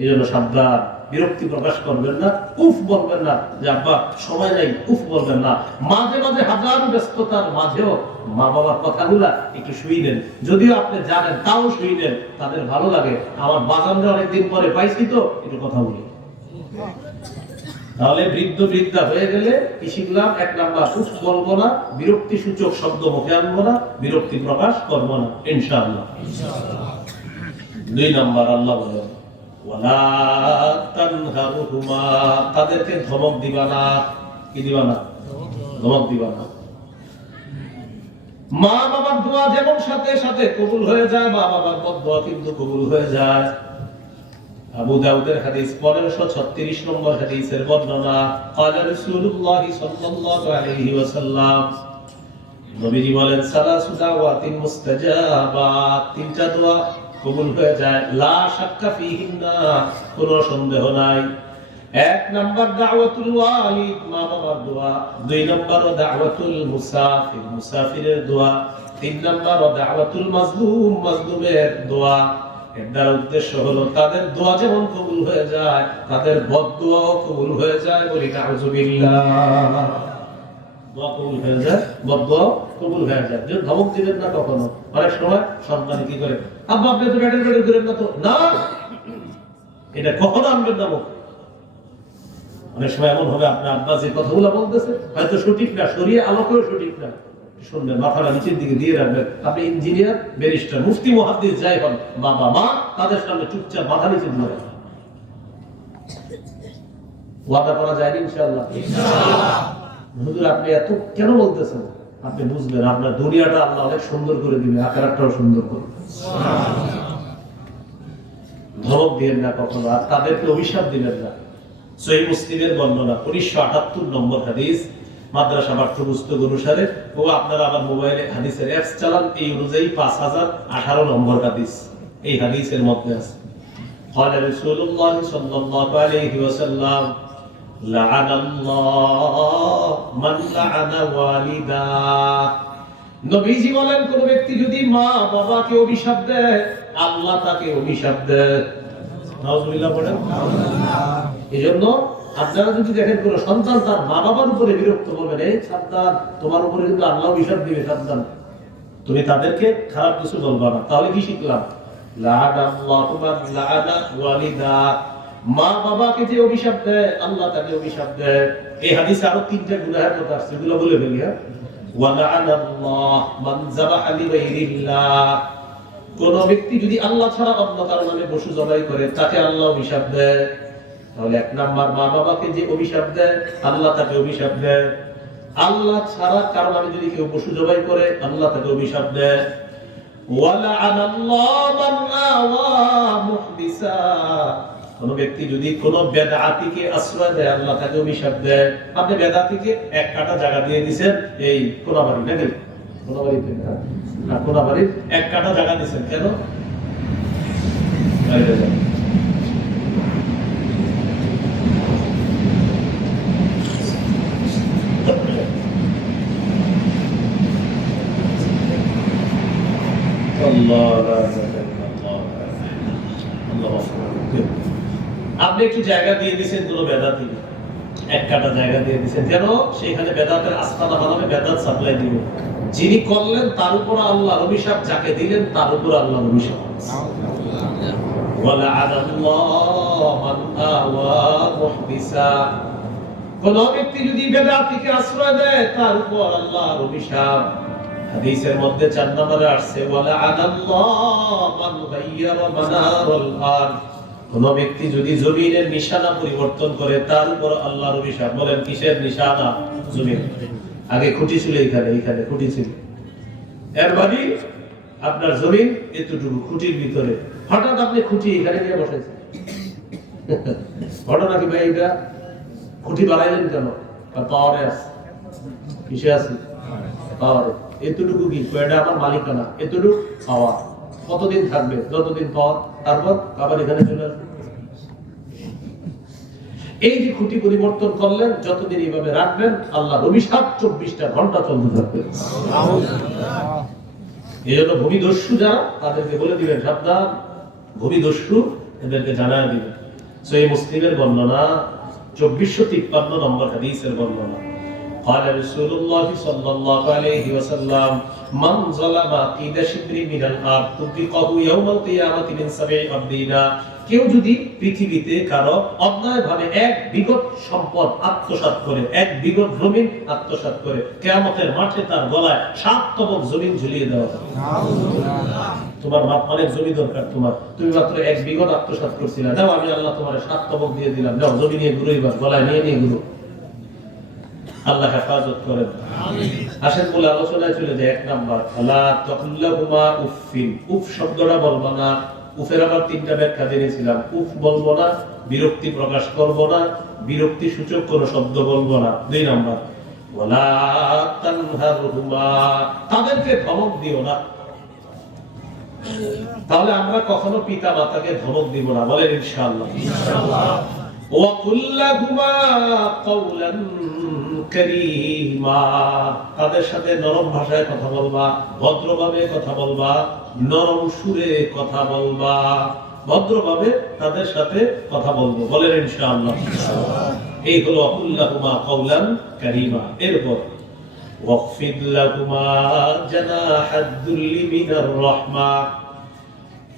এই জন্য সাবধান, বিরক্তি প্রকাশ করবেন না, উফ বলবেন না যে আব্বা সময় নাই, উফ বলবেন না। মাঝে মাঝে হাজার ব্যস্ততার মাঝেও মা বাবার কথাগুলা একটু শুইলেন, যদিও আপনি জানেন তাও শুইলেন, তাদের ভালো লাগে, আমার বাজানরা অনেকদিন পরে পাইছি তো একটু কথা বলি। তাহলে বৃদ্ধ বৃদ্ধা হয়ে গেলে কি শিখলাম? 1 নাম্বার, উফ বলবো না, বিরক্তি সূচক শব্দ মুখে আনবো না, বিরক্তি প্রকাশ করবো না, ইনশাআল্লাহ। 2 নাম্বার, আল্লাহ বলেন ওয়ালা তানহারুহুমা, তাদেরকে ধমক দিবা না। কি দিবা না? ধমক দিবা না। মা বাবার দোয়া যেমন সাথে সাথে কবুল হয়ে যায়, মা বাবার বদদোয়া কিন্তু কবুল হয়ে যায়। আবু দাউদের হাদিস 1536 নম্বর হাদিসের বর্ণনা, ক্বালা রাসূলুল্লাহ সাল্লাল্লাহু আলাইহি ওয়াসাল্লাম, নবীজি বলেন সালাসু দাওয়াতিন মুস্তাজাবাত, 3টা দোয়া কবুল হয়ে যায়, লা শাক্কা ফিহিন্না, কোনো সন্দেহ নাই। 1 নাম্বার দাওয়াতুল ওয়ালিদ, মা বাবার দোয়া। 2 নাম্বার দাওয়াতুল মুসাফির, মুসাফিরের দোয়া। 3 নাম্বার দাওয়াতুল মাজলুম, মাজলুমের দোয়া। এর দ্বারা উদ্দেশ্য হলো তাদের দোয়া যেমন কবুল হয়ে যায়, তাদের বদদোয়াও কবুল হয়ে যায়। বলি নাউযুবিল্লাহ। দোয়া কবুল হয়ে যায়, বদদোয়া কবুল হয়ে যায়। যে ধমক দিবেন না কখনো। অনেক সময় সন্তান কি করে, আব্বা আপনি তো ব্যাটারি ব্যাটারি করেন না তো, না, এটা কখনো আনবেন না মুখ। অনেক সময় এমন হবে আপনার আব্বা যে কথাগুলো বলতেছে হয়তো সঠিক না, শরীয়তের আলোকেও সঠিক না, শুনবেন, মাথাটা নিচের দিকে দিয়ে রাখবেন। আপনি ইঞ্জিনিয়ার, ব্যারিস্টার, মুফতি, মুহাদ্দিস যাই হন, বাবা মা, তাদের সামনে চুপচাপ মাথা নিচে দিয়ে রাখবেন। ওয়াদা করা যায় ইনশাআল্লাহ। হুজুর আপনি এত কেন বলতেছেন? আপনি বুঝবেন আপনার দুনিয়াটা আল্লাহ অনেক সুন্দর করে দিবে, আখিরাতটাও সুন্দর করবে। ধমক দিবেন না কখনো, আর তাদেরকে অভিশাপ দিবেন না। সহিহ মুসলিমের বর্ণনা, 1978 নম্বর হাদিস, মাদ্রাসা পাঠ্যপুস্তক অনুসারে, ও আপনারা আবার মোবাইলে হাদিসের অ্যাপস চালান, এই অনুযায়ী 5018 নম্বর হাদিস এই হাদিসের মধ্যে আছে। قال رسول الله صلى الله عليه وسلم لعن الله من لعن والدا, নবীজি বলেন কোন ব্যক্তি যদি মা বাবাকে অভিশাপ দেয়, আল্লাহ তাকে অভিশাপ দেয়। নাউজুবিল্লাহ পড়েন। এজন্য আপনারা যদি দেখেন কোন সন্তান তার মা বাবার উপরে বিরক্ত, বলবেন এই সাবধান, তোমার উপরে কিন্তু আল্লাহ অভিশাপ দিবে, সাবধান। তুমি তাদেরকে খারাপ কিছু বলবা না। তাহলে কি শিখলাম? লা'নাল্লাহু মান লা'ানা ওয়ালিদা, মা বাবাকে যে অভিশাপ দেয় আল্লাহ তাকে অভিশাপ দেয়। এই হাদিসে আরো 3টা গুনাহের কথা আছে, এগুলো বলে ফেলি। ওয়া লা'ানাল্লাহু মান যাবাহা লিগাইরিল্লাহ, কোন ব্যক্তি যদি আল্লাহ ছাড়া অন্য কারো নামে পশু জবাই করে তাকে আল্লাহ অভিশাপ দেয়। তাহলে 1 নাম্বার, মা বাবাকে যে অভিশাপ দেয় আল্লাহ তাকে অভিশাপ দেয়। আল্লাহ ছাড়া কারো নামে যদি কেউ পশু জবাই করে আল্লাহ তাকে অভিশাপ দেয়। ওয়া লা'ানাল্লাহু মান আওয়া মুহদিসা, কোন ব্যক্তি যদি কোন বেদাতিকে আশ্রয় দেয় আল্লাহ তাকে অভিশাপ দেয়। আপনি বেদাতিকে 1 কাঠা জায়গা দিয়ে দিবেন, এই কোনাবাড়ি নাকি কোনাবাড়িতে না, কোনাবাড়ির 1 কাঠা জায়গা দিবেন, কেন? বাইরে যান। আপনি একটু জায়গা দিয়ে দিচ্ছেন কোন বেদাতি, 1 কাঠা জায়গা দিয়ে দিচ্ছেন, কেন? সেখানে বেদাতের আস্তানা বানাবে, বেদাত সাপ্লাই দিবে। যিনি করলেন তার উপর আল্লাহর অভিশাপ, যাকে দিলেন তার উপর আল্লাহর অভিশাপ। ওয়ালা আনাল্লাহু মান আওয়া মুহদিসা, কোন ব্যক্তি যদি বেদাতিকে আশ্রয় দেয় তার উপর আল্লাহর অভিশাপ। হাদিসের মধ্যে 4 নম্বরে আসছে ওয়ালা আনাল্লাহু মান গায়্যারা মানারুল আরদ, কোন ব্যক্তি যদি জমিনের নিশানা পরিবর্তন করে তার উপর আল্লাহর অভিশাপ। বলেন কিসের নিশানা? জমিন। আগে খুঁটি ছিল এখানে, এখানে খুঁটি ছিল, এর মানে আপনার জমিন এতটুকু খুঁটির ভিতরে, হঠাৎ আপনি খুঁটি এখানে নিয়ে বসাইছেন। ঘটনা কি ভাই? এটা খুঁটি বানাইলেন কেন? পাওয়ারে আছে। কিসে আছে? পাওয়ারে। এতটুকু কি এটা আমার মালিকানা, এতটুকু পাওয়ার। কতদিন থাকবে? যতদিন পাওয়ার, তারপর আবার এখানে চলে আসবে। এই যে খুঁটি পরিবর্তন করলেন, যতদিন এইভাবে রাখবেন আল্লাহর অভিশাপ 24টা ঘন্টা চলতে থাকবে। এই জন্য ভূমিদস্যু যারা, তাদেরকে বলে দিবেন সাবধান, ভূমিদস্যু, এদেরকে জানায় দিবেন। সহিহ মুসলিমের বর্ণনা, 2453 নম্বর হাদিসের বর্ণনা। قال رسول الله صلى الله عليه وسلم من ظلم قيد شبر من الارض تطبقه يوم القيامه من 7 أرضنا। কেউ যদি পৃথিবীতে কারো অন্যায়ভাবে এক বিঘত সম্পদ আত্মসাৎ করে, এক বিঘত জমিন আত্মসাৎ করে, কিয়ামতের মাঠে তার গলায় 7 তবক জমিন ঝুলিয়ে দেওয়া হবে। তোমার অনেক জমি দরকার, তুমি মাত্র এক বিঘত আত্মসাৎ করছিলে, দাও আমি আল্লাহ তোমার 7 তবক দিয়ে দিলাম, দাও জমি নিয়ে ঘুরো, এবার গলায় নিয়ে ঘুরো। আল্লাহ হেফাজত করেন। আসেন বলে আলোচনায় চলে যায়। 1 নাম্বার, লা তাকুল্লাহুমা উফিন। উফ শব্দটা বলবো না। উফের আবার 3টা ব্যাখ্যা জেনেছিলাম। উফ বলবো না, বিরক্তি প্রকাশ করব না, বিরক্তি সূচক কোনো শব্দ বলবো না। 2 নাম্বার, ওয়ালা তানহারহুমা। তাদেরকে ধমক দিও না। তাহলে আমরা কখনো পিতা মাতাকে ধমক দিব না, বলেন ইনশাআল্লাহ। ওয়া কুল্লাহুমা কাওলান কারীমা। তাদের সাথে নরম ভাষায় কথা বলবা, ভদ্রভাবে কথা বলবা, নরম সুরে কথা বলবা, ভদ্রভাবে তাদের সাথে কথা বলবো, বলেন ইনশাআল্লাহ। এই হলো কুল্লাহুমা কাওলান কারীমা। এরপর ওয়াকফিদ লাহুমা জানাহাদ দুল্লি মিনার রাহমা।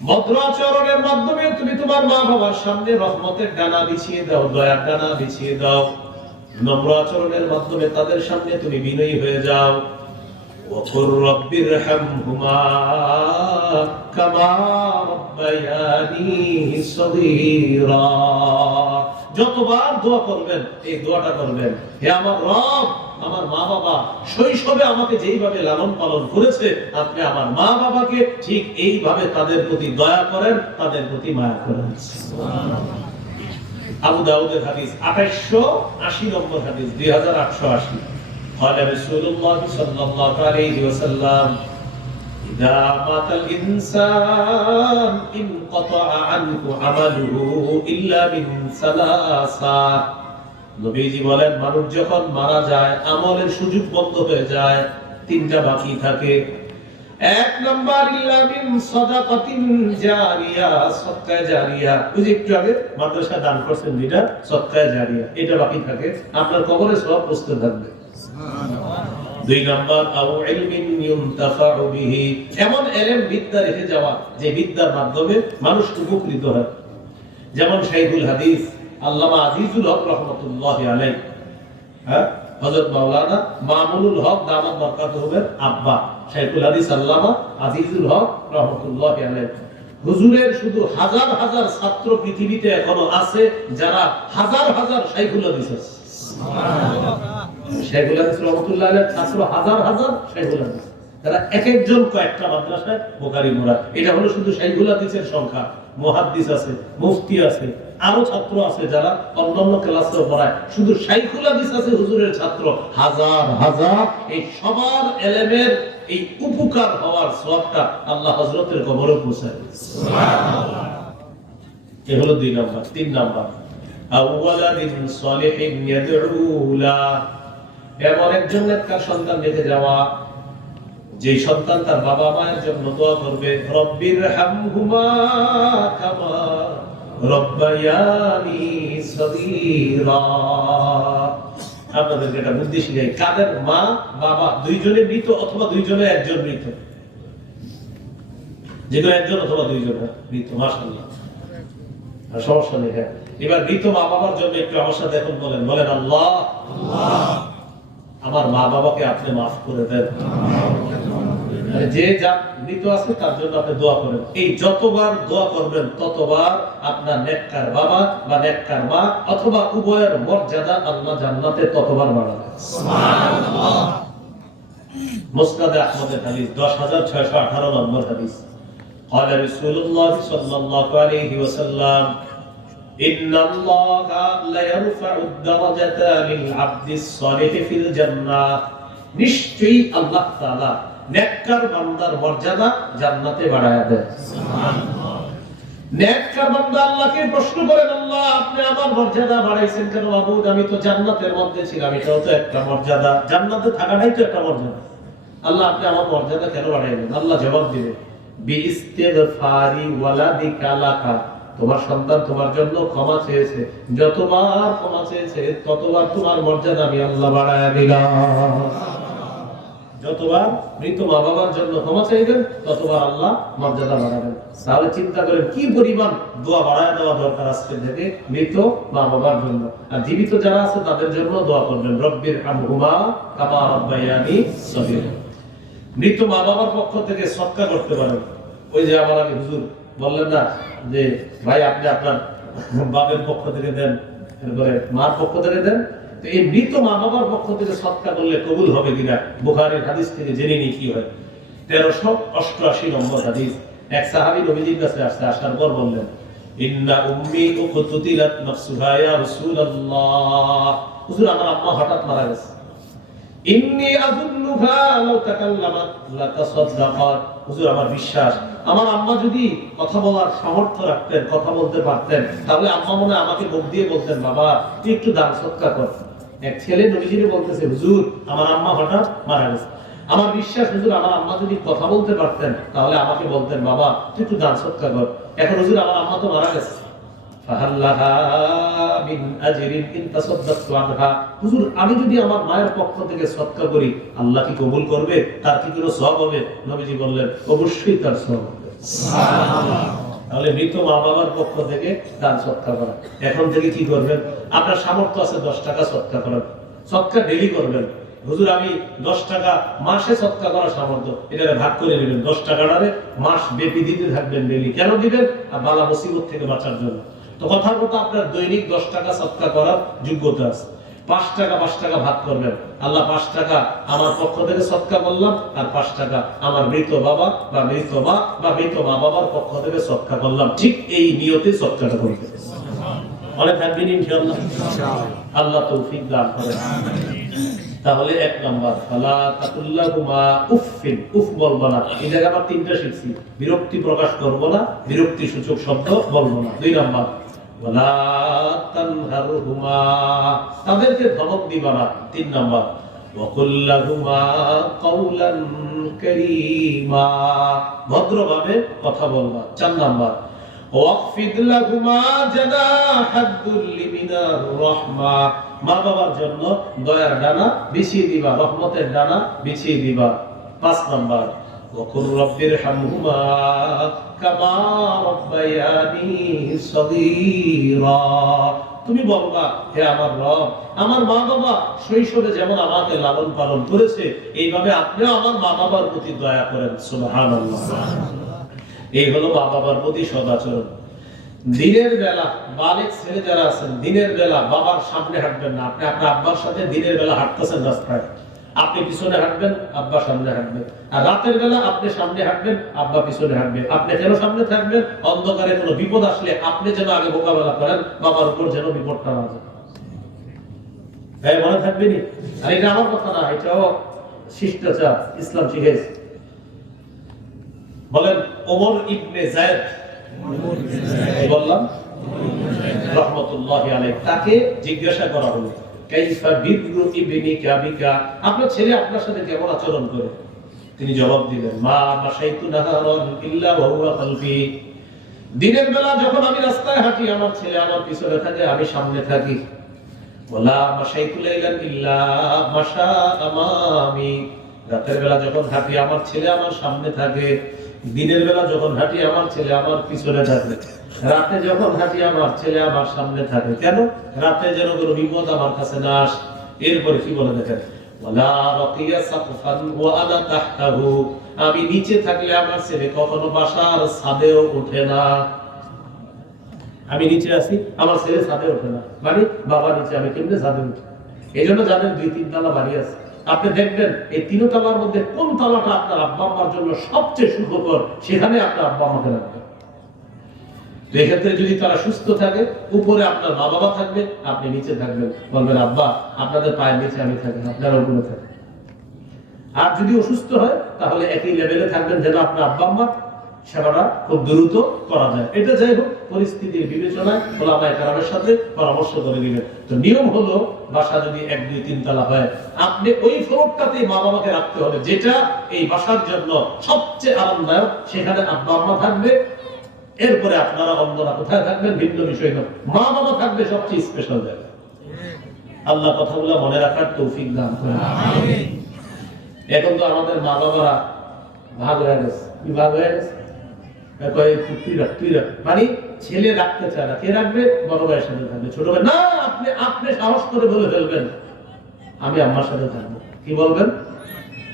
ভদ্র আচরণের মাধ্যমে তুমি তোমার মা বাবার সামনে রহমতের ডানা বিছিয়ে দাও, দয়ার ডানা বিছিয়ে দাও। নম্র আচরণের মাধ্যমে তাদের সামনে তুমি বিনয়ী হয়ে যাও। ওয়াকুর রাব্বিরহামহুমা কামা রাব্বায়ানি সগীরা। যতবার দোয়া করবেন, এই দোয়াটা করবেন, হে আমার রব, আমার মা বাবা শৈশবে আমাকে যেইভাবে লালন পালন করেছে, আপনি আমার মা বাবাকে ঠিক এইভাবে তাদের প্রতি দয়া করেন, তাদের প্রতি মায়া করেন। আবু দাউদের হাদিস 2880 নম্বর হাদিস, 2880। قال رسول الله صلى الله عليه وسلم إذا مات الإنسان انقطع عنه عمله إلا من ثلاثة। নবীজি বলেন, মানুষ যখন মারা যায় আমলের সুযোগ বন্ধ হয়ে যায়, 3টা বাকি থাকে। 1 নাম্বার, ইল্লা মিন সাদাকাতিন জারিয়া, সদকা জারিয়া। ওই যে একটু আগে মাদ্রাসা দান করছেন যেটা, সদকা জারিয়া, এটা বাকি থাকে, আপনার কবরে সওয়াব পৌঁছতে থাকবে। সুবহানাল্লাহ। 2 নাম্বার, আও ইলমিন ইউনতাফাউ বিহি। এমন ইলম, বিদ্যা রেখে যাওয়া, যে বিদ্যার মাধ্যমে মানুষ উপকৃত হয়। যেমন শাইখুল হাদিস আল্লামা আজিজুল হক রাহমাতুল্লাহি আলাইহি, হযরত মাওলানা মামুনুল হক দামাত বরকাতুহুর আব্বা শাইখুল হাদিস আল্লামা আজিজুল হক রাহমাতুল্লাহি আলাইহি। হুজুরের শুধু হাজার হাজার ছাত্র পৃথিবীতে এখনো আছে, যারা হাজার হাজার শাইখুল হাদিস আছে। সুবহানাল্লাহ। শাইখুল হাদিস রাহমাতুল্লাহি আলাইহি ছাত্র হাজার হাজার শাইখুল হাদিস, তারা এক একজন কয়েকটা মাদ্রাসায় বুখারী মুরাদ। এটা হলো শুধু শাইখুল হাদিসের সংখ্যা। মুহাদ্দিস আছে, মুফতি আছে, আরো ছাত্র আছে যারা অন্যান্য ক্লাসে পড়ায়। শুধু শাইখুল হাদিস আছে হুজুরের ছাত্র হাজার হাজার। এই সবার ইলমের এই উপকার হওয়ার সওয়াবটা আল্লাহ হযরতের কবরে পৌঁছায়। সুবহানাল্লাহ। এই হলো 2 নাম্বার। 3 নাম্বার, আওয়ালাদিন সালিহিন ইয়াদউ লা। এমন একজন নেককার সন্তান রেখে যাওয়া, যে সন্তান তার বাবা মায়ের জন্য দোয়া করবে, রব্বিরহামহুমা কামা রব্বায়ানি সগীরা। আপনাদেরকে একটা বুদ্ধি শিখাই, কাদের মা বাবা দুইজনে মৃত অথবা দুইজনে একজন মৃত, যেকোনো একজন অথবা দুইজন মৃত, মাশাআল্লাহ, সমস্যা নেই। হ্যাঁ, এবার মৃত মা বাবার জন্য একটু আমার সাথে এখন বলেন আল্লাহ, আমার মা বাবাকে আপনি মাফ করে দেন। যে যা মৃত আছে তার জন্য আপনি দোয়া করেন। এই যতবার দোয়া করবেন ততবার আপনার নেককার বাবা বা নেককার মা অথবা উভয়ের মর্যাদা আল্লাহ জান্নাতে ততবার বাড়াবে। সুবহানাল্লাহ। মুসনাদে আহমদের হাদিস 10618 নম্বর হাদিস। قال رسول الله صلى الله عليه وسلم إن الله لا يرفع الدرجة للعبد الصالح في الجنة। নিশ্চয়ই আল্লাহ তাআলা নেককার বান্দার মর্যাদা জান্নাতে বাড়ায়া দেন। সুবহানাল্লাহ। নেককার বান্দা আল্লাহকে প্রশ্ন করেন, আল্লাহ আপনি আমার মর্যাদা বাড়াইছেন কেন মাবুদ? আমি তো জান্নাতের মধ্যে ছিলাম, এটাও তো একটা মর্যাদা, জান্নাতে থাকাটাই তো একটা মর্যাদা। আল্লাহ আপনি আমার মর্যাদা কেন বাড়াইলেন? আল্লাহ জবাব দিবেন, বিইস্তিগফারি ওয়ালাদিকা লাকা, তোমার সন্তান তোমার জন্য ক্ষমা চেয়েছে, যতবার ক্ষমা চেয়েছে ততবার তোমার মর্যাদা আমি আল্লাহ বাড়ায়া দিলাম। যতবার মৃত মা বাবার জন্য ক্ষমা চাইবেন ততবার আল্লাহ মর্যাদা বাড়াবেন। তাহলে চিন্তা করেন কি পরিমাণ দোয়া বাড়ায় দেওয়া দরকার আজকে থেকে মৃত মা বাবার জন্য। আর জীবিত যারা আছে তাদের জন্য দোয়া করবেন, রব্বির হামহুমা কামা রাব্বায়ানি সগীরা। মৃত মা বাবার পক্ষ থেকে সদকা করতে পারেন। ওই যে আমার আগে হুজুর বললেন না যে ভাই আপনি আপনার বাবার পক্ষ থেকে দেন, এরপরে মার পক্ষ থেকে দেন। তো এই মৃত মা বাবার পক্ষ থেকে সদকা করলে কবুল হবে কিনা বুখারীর হাদিস থেকে জেনে নিই কি হয়। 1388 নম্বর হাদিস। এক সাহাবী নবীজির কাছে আসছে, আসার পর বললেন, ইন্না উম্মি উকতুতিলাত নাফসুহা ইয়া রাসূলুল্লাহ, হুজুর আমার আম্মা হঠাৎ মারা গেছে। ইন্নী আযুন্নুহা লাউ তাকাল্লামাত লাতাসাদ্দাকাত, হুজুর আমার বিশ্বাস আমার আম্মা যদি কথা বলার সামর্থ্য রাখতেন, কথা বলতে পারতেন, তাহলে আম্মা মনে আমাকে মুখ দিয়ে বলতেন, বাবা তুই একটু দান সদকা কর। এক ছেলে নবীজিকে বলতেছে, হুজুর আমার আম্মা হঠাৎ মারা গেছে, আমার বিশ্বাস হুজুর আমার আম্মা যদি কথা বলতে পারতেন তাহলে আমাকে বলতেন, বাবা তুই একটু দান সদকা কর। এখন হুজুর আমার আম্মা তো মারা গেছে, ফাহাল্লাহা মিন আজরিন ইন তাসাদদাকতু আনহা, হুজুর আমি যদি আমার মায়ের পক্ষ থেকে সদকা করি আল্লাহ কি কবুল করবে? তার কি কোনো সওয়াব হবে? নবীজি বললেন, অবশ্যই তার সওয়াব হবে। সুবহানাল্লাহ। তাহলে মৃত মা বাবার পক্ষ থেকে দান সদকা করা। এখন থেকে কি করবেন? আপনার সামর্থ্য আছে 10 টাকা সদকা করার, সদকা ডেইলি করবেন। হুজুর আমি 10 টাকা মাসে সদকা করা সামর্থ্য, এটা ভাগ করে নেবেন। 10 টাকাটারে মাস ব্যাপী দিতে থাকবেন ডেইলি। কেন দিবেন? বালা মুসিবত থেকে বাঁচার জন্য। তো কথার কথা আপনার দৈনিক 10 টাকা সদকা করার যোগ্যতা আছে। 5 টাকা 5 টাকা ভাগ করবেন। আল্লাহ 5 টাকা আমার পক্ষ থেকে সদকা করলাম, আর 5 টাকা আমার মৃত বাবা বা মৃত মা বা মৃত মা বাবার পক্ষ থেকে সদকা করলাম। ঠিক এই নিয়তে সদকাটা করতে অনেক থাকবেন ইনশাআল্লাহ। আল্লাহ তৌফিক দান করেন। তাহলে 1 নাম্বার, ফালা তাকুল্লাহুমা উফিন, উফ বলবো না। এই জায়গায় আমরা 3টা শিখছি, বিরক্তি প্রকাশ করব না, বিরক্তি সূচক শব্দ বলবো না। 2 নাম্বার, ওয়ালা তানহারহুমা, তাদেরকে ধমক দিবা না। 3 নাম্বার, ওয়া কুল্লাহুমা কাওলান কারীমা, ভদ্রভাবে কথা বলবা। 4 নাম্বার, ওয়াকফিদ লাহুমা জানাহাদ দুল্লি মিনার রাহমা, মা বাবার জন্য দয়ার ডানা বিছিয়ে দিবা, রহমতের ডানা বিছিয়ে দিবা। 5 নাম্বার, ওয়াকুর রাব্বির হামহুমা কামা রাব্বায়ানি সগীরা, তুমি বলবা, হে আমার রব, আমার মা বাবা শৈশবে যেমন আমাকে লালন পালন করেছে এইভাবে আপনিও আমার মা বাবার প্রতি দয়া করেন। সুবহানাল্লাহ। এই হলো মা বাবার প্রতি সদাচরণ। দিনের বেলা বালেক ছেলে যারা আছেন, দিনের বেলা বাবার সামনে হাঁটবেন না। আপনি আপনার আব্বার সাথে দিনের বেলা হাঁটতেছেন রাস্তায়, আপনি পিছনে হাঁটবেন, আব্বা সামনে হাঁটবেন। আর রাতের বেলা আপনি সামনে হাঁটবেন, আব্বা পিছনে হাঁটবে। আপনি কেন সামনে থাকবেন? অন্ধকারে কোনো বিপদ আসলে আপনি যেন আগে মোকাবেলা করেন, বাবার উপর যেন বিপদটা না যায়। হ্যাঁ, মনে থাকবেনি। আর এটা আমার কথা না, এটাও শিষ্টাচার, ইসলাম শিখেছে। বলেন, ওমর ইবনে যায়েদ বললাম রাহমাতুল্লাহি আলাইহি, তাকে জিজ্ঞাসা করা হলো, কাইফা বিররু ইবনিকা বিকা, আপনার ছেলে আপনার সাথে কেমন আচরণ করে? তিনি জবাব দিলেন, মা মাশাইতু নাহারান ইল্লা ওয়া হুয়া খালফি, দিনের বেলা যখন আমি রাস্তায় হাঁটি আমার ছেলে আমার পিছনে থাকে, আমি সামনে থাকি। ওয়ালা মাশাইতু লাইলান ইল্লা মাশা আমামি, রাতের বেলা যখন হাঁটি আমার ছেলে আমার সামনে থাকে, দিনের বেলা যখন হাঁটি আমার ছেলে আমার পিছনে থাকে, রাতে যখন হাঁটি আমার ছেলে আমার সামনে থাকে। কেন? রাতে যেন কোনো বিপদ আমার কাছে না আসে। এরপরে কি বলে দেখেন, ওয়ালা রাকিয়া সাকফান ওয়া আনা তাহতাহু, আমি নিচে থাকলে আমার ছেলে কখনো বাসার ছাদেও ওঠে না। আমি নিচে আছি, আমার ছেলে ছাদে ওঠে না, মানে বাবা নিচে, আমি কেমনে ছাদে উঠি? এই জন্য যাদের 2-3 তলা বাড়ি আছে, আপনি দেখবেন এই 3 তলার মধ্যে কোন তলাটা আপনার আব্বা আম্মার জন্য সবচেয়ে সুখকর, সেখানে আপনার আব্বা আম্মাকে রাখবেন। তো এক্ষেত্রে যদি তারা সুস্থ থাকে, উপরে আপনার মা বাবা থাকবে, আপনি নিচে থাকবেন, বলবেন আব্বা আপনাদের পায়ের নিচে আমি থাকি, আপনারা উপরে থাকেন। আর যদি অসুস্থ হয় তাহলে একই লেভেলে থাকবেন যেন আপনার আব্বা আম্মা, সেবাটা খুব দ্রুত করা যায়। এটা যাই হোক পরিস্থিতির বিবেচনায় ওলামায়ে কেরামের সাথে পরামর্শ করে দিবেন। তো নিয়ম হলো বাসা যদি 1 2 3 তলা হয়, আপনি ওই ফ্লোরটাতে মা বাবাকে রাখতে হবে যেটা এই বাসার জন্য সবচেয়ে আরামদায়ক। সেখানে আব্বা আম্মা থাকবে, এরপরে আপনারা অন্যরা কোথায় থাকবেন ভিন্ন বিষয় না, মা বাবা থাকবে সবচেয়ে স্পেশাল জায়গায়। আল্লাহ কথাগুলো মনে রাখার তৌফিক দান করেন। আমিন। এখন তো আমাদের মা বাবারা ভাগ হয়ে গেছে। কি ভাগ হয়ে গেছে? মানে ছেলে রাখতে চায় না, কে রাখবে? বড় ভাইয়ের সাথে থাকবে। ছোট ভাই না, আপনি সাহস করে বলে ফেলবেন আমি আম্মার সাথে থাকবো। কি বলবেন?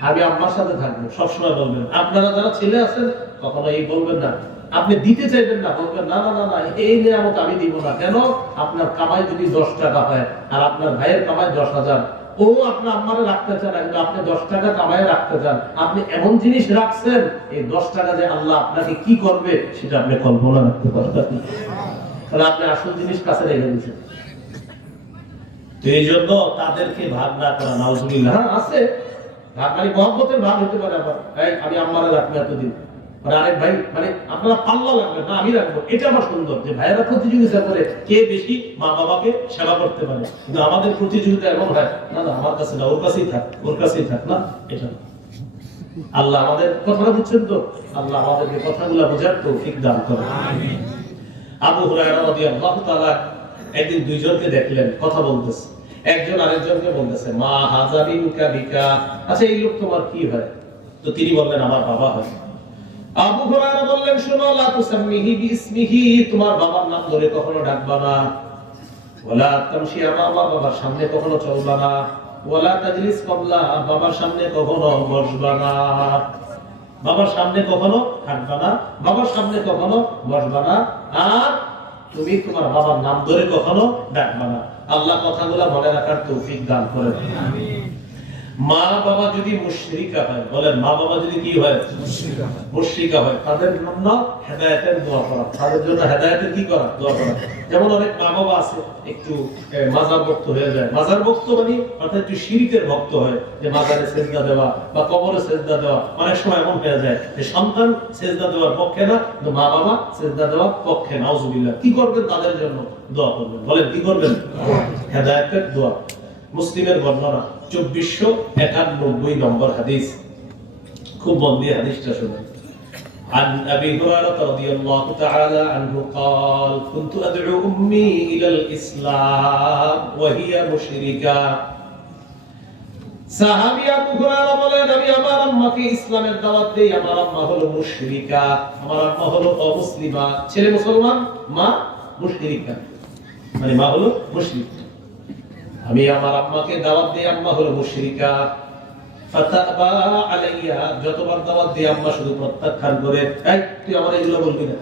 আমি আম্মার সাথে থাকবো, সবসময় বলবেন। আপনারা যারা ছেলে আছেন কখনো এই বলবেন না। আপনি দিতে চাইবেন না, বলবেন না না না না এই নিয়ামত আমি দিব না। কেন? আপনার কামাই যদি 10 টাকা হয় আর আপনার ভাইয়ের কামাই 10,000, ও আপনার আম্মারে রাখতে চান, কিন্তু আপনি 10 টাকা কামাই রাখতে চান। আপনি এমন জিনিস রাখছেন, এই 10 টাকা যে আল্লাহ আপনাকে কি করবে সেটা আপনি কল্পনা রাখতে পারবেন। তাহলে আপনি আসল জিনিস কাছে রেখে দিয়েছেন। তো এই জন্য তাদেরকে ভাগ না করা নাউজুবিল্লাহ। হ্যাঁ আছে ভাগ, মানে মহব্বতের ভাগ হতে পারে। আবার আমি আম্মারে রাখবো এতদিন, আর আরেক ভাই মানে আপনারা পাল্লা লাগবে না আমি রাখবো। এটা আমার সুন্দর যে ভাইয়েরা প্রতিযোগিতা করে কে বেশি মা বাবাকে সেবা করতে পারে। কিন্তু আমাদের প্রতিযোগিতা এমন হয় না না আমার কাছে না, ওর কাছেই থাক, ওর কাছেই থাক। না, এটা আল্লাহ আমাদের কথাটা বুঝছেন তো? আল্লাহ আমাদেরকে কথাগুলো বোঝার তৌফিক দান করেন। আমিন। আবু হুরায়রা রাদিয়াল্লাহু তাআলা একদিন দুইজনকে দেখলেন কথা বলতেছে। একজন আরেকজনকে বলতেছে মা হাযা বিনকা বিকা, আচ্ছা এই লোক তোমার কি হয়? তো তিনি বললেন আমার বাবা হয়। আবু হুরায়রা বললেন শোনো, লা তুসাম্মিহি বিইসমিহি, তোমার বাবার নাম ধরে কখনো ডাকবা না। ওয়ালা তামশি আমামা, বাবার সামনে কখনো চলবা না। ওয়ালা তাজলিস ক্বাবলা, বাবার সামনে কখনো বসবা না। বাবার সামনে কখনো হাঁটবা না, বাবার সামনে কখনো বসবা না। আর তুমি তোমার বাবার নাম ধরে কখনো ডাকবা না। আল্লাহ কথাগুলো মনে রাখার তৌফিক দান করেন। আমিন। মা বাবা যদি মুশরিকা হয়, বলেন মা বাবা যদি কি হয়? মুশরিকা হয়, তাদের জন্য হেদায়েতের দোয়া করা, তাদের জন্য হেদায়েতের কি করা? দোয়া করা। যেমন অনেক মা বাবা আছে একটু মাজার ভক্ত হয়ে যায়। মাজার ভক্ত মানে অর্থাৎ একটু শিরকের ভক্ত হয়, যে মাজারে সেজদা দেওয়া বা কবরে সেজদা দেওয়া। অনেক সময় এমন হয়ে যায় যে সন্তান সেজদা দেওয়ার পক্ষে না, কিন্তু মা বাবা সেজদা দেওয়ার পক্ষে। নাউজুবিল্লাহ। কি করবেন? তাদের জন্য দোয়া করবেন। বলেন কি করবেন? হেদায়েতের দোয়া। মুসলিমের বর্ণনা 2491 নম্বর হাদিস, খুব মন দিয়ে হাদিসটা শুনুন। عن أبي هريرة رضي الله تعالى عنه قال كنت أدعو أمي إلى الإسلام وهي مشركة। সাহাবী আবু হুরায়রা বলেন আমি আমার আম্মাকে ইসলামের দাওয়াত দেই, আমার আম্মা হলো মুশরিকা, আমার আম্মা হলো অমুসলিমা। ছেলে মুসলমান, মা মুশরিকা, মানে মা হলো মুশরিক। আমি আমার আম্মাকে দাওয়াত দিই, আম্মা হলো মুশরিকা। ফাতাবা আলাইয়া, যতবার দাওয়াত দিই আম্মা শুধু প্রত্যাখ্যান করে। এই তুই আমার এগুলো বলবি না,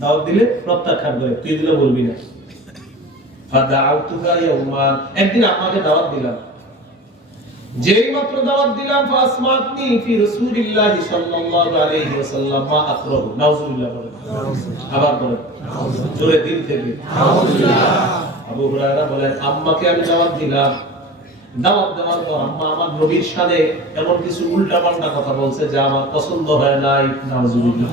দাওয়াত দিলে প্রত্যাখ্যান করে, তুই এগুলো বলবি না। ফাদাউতুকা ইয়াউমান, একদিন আম্মাকে দাওয়াত দিলাম, যেই মাত্র দাওয়াত দিলাম ফাসমাতনি ফি রাসূলিল্লাহি সাল্লাল্লাহু আলাইহি ওয়াসাল্লাম মা আকরাহু। নাউজুবিল্লাহ বলেন, আবার বলেন জোরে দিল থেকে নাউজুবিল্লাহ। আবু হুরায়রা বলেন আম্মাকে আমি দাওয়াত দিলাম, দাওয়াত দেওয়ার পর আম্মা আমার নবীর সাথে এমন কিছু উল্টাপাল্টা কথা বলছে যা আমার পছন্দ হয় নাই। নাউজুবিল্লাহ।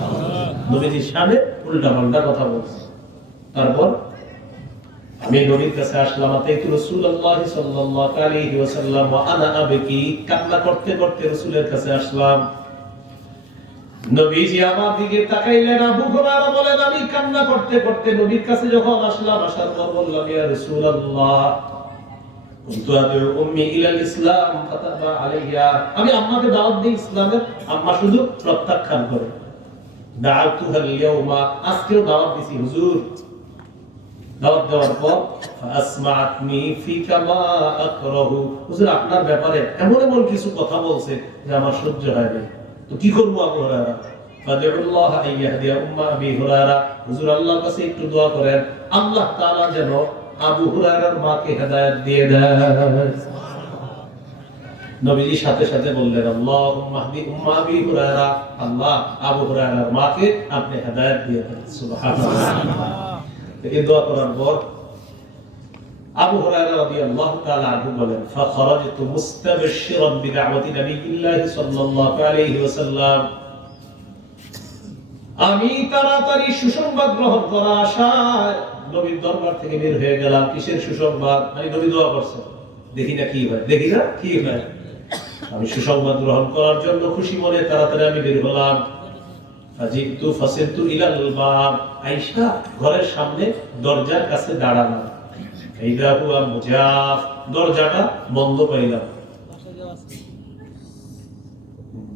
নবীর সাথে উল্টাপাল্টা কথা বলছে। তারপর আমি নবীর কাছে আসলাম, আতাইতু রাসূলুল্লাহ সাল্লাল্লাহু আলাইহি ওয়াসাল্লাম ওয়া আনা আবকি, কান্না করতে করতে রাসূলের কাছে আসলাম। নবীজি আমার দিকে তাকাইলেন। আবু হুরায়রা বলেন আমি কান্না করতে করতে নবীর কাছে যখন আসলাম, আসার পর বললাম ইয়া রাসূলুল্লাহ কুনতু আদউ উম্মি ইলাল ইসলাম ফাতাবা আলাইয়া, আমি আম্মাকে দাওয়াত দিই ইসলামের, আম্মা শুধু প্রত্যাখ্যান করে। দাআতুহাল ইয়াউমা, আজকেও দাওয়াত দিছি হুজুর। দাওয়াত দেওয়ার পর ফাসমাআতনি ফিকা মা আকরাহু, হুজুর আপনার ব্যাপারে এমন এমন কিছু কথা বলছে যে আমার সহ্য হয় না। তো কি করব আবু হুরায়রা? ফাদউল্লাহ আইয়াহদিয়া উম্মা আবি হুরায়রা, হুজুর আল্লাহর কাছে একটু দোয়া করেন আল্লাহ তাআলা যেন আবু হুরায়রার মাকে হেদায়েত দিয়ে দেন। নবীজি সাথে সাথে বললেন আল্লাহুম্মা হদি উম্মা আবি হুরায়রা, আল্লাহ আবু হুরায়রার মাকে আপনি হেদায়েত দিয়ে দেন। সুবহানাল্লাহ। এই দোয়া করার পর আবু হুরায়রা রাদিয়াল্লাহু তাআলা আনহু বলেন ফাখরাজতু মুস্তাবশিরান বিদাওয়াতি নবিয়্যিল্লাহি সাল্লাল্লাহু আলাইহি ওয়াসাল্লাম, আমি তাড়াতাড়ি সুসংবাদ গ্রহণ করার আশায় নবীর দরবার থেকে বের হয়ে গেলাম। কিসের সুসংবাদ? মানে নবী দোয়া করছে, দেখি না কি হয়, দেখি না কি হয়। আমি সুসংবাদ গ্রহণ করার জন্য খুশি মনে তাড়াতাড়ি আমি বের হলাম। ফাজিতু ফাসিলতু ইলাল বাব, আয়েশা ঘরের সামনে দরজার কাছে দাঁড়ানো। এইদা হুয়া মুজাফ, দরজাটা বন্ধ পাইলাম।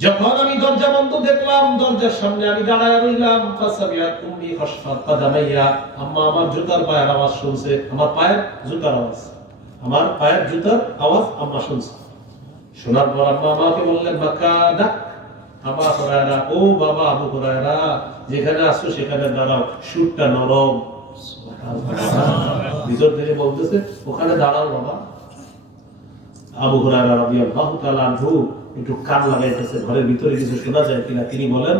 যখন আমি দরজা বন্ধ দেখলাম, দরজার সামনে আমি দাঁড়ায় রইলাম। ফাসাবিয়াত উম্মি খাশফাত কাদামাইয়া, আম্মা আমার জুতার পায়ের আওয়াজ শুনছে, আমার পায়ের জুতার আওয়াজ, আমার পায়ের জুতার আওয়াজ আম্মা শুনছে। শোনার পর আম্মা আমাকে বললেন, মাকাদাক আবা হুরায়রা, ও বাবা আবু হুরায়রা, যেখানে আসো সেখানে দাঁড়াও, সুরটা নরম। ভিতর থেকে বলতেছে ওখানে দাঁড়াও বাবা। আবু হুরায়রা রাদিয়াল্লাহু তাআলা আনহু একটু কান লাগাইতেছে ঘরের ভিতরে কিছু শোনা যায় কিনা। তিনি বলেন,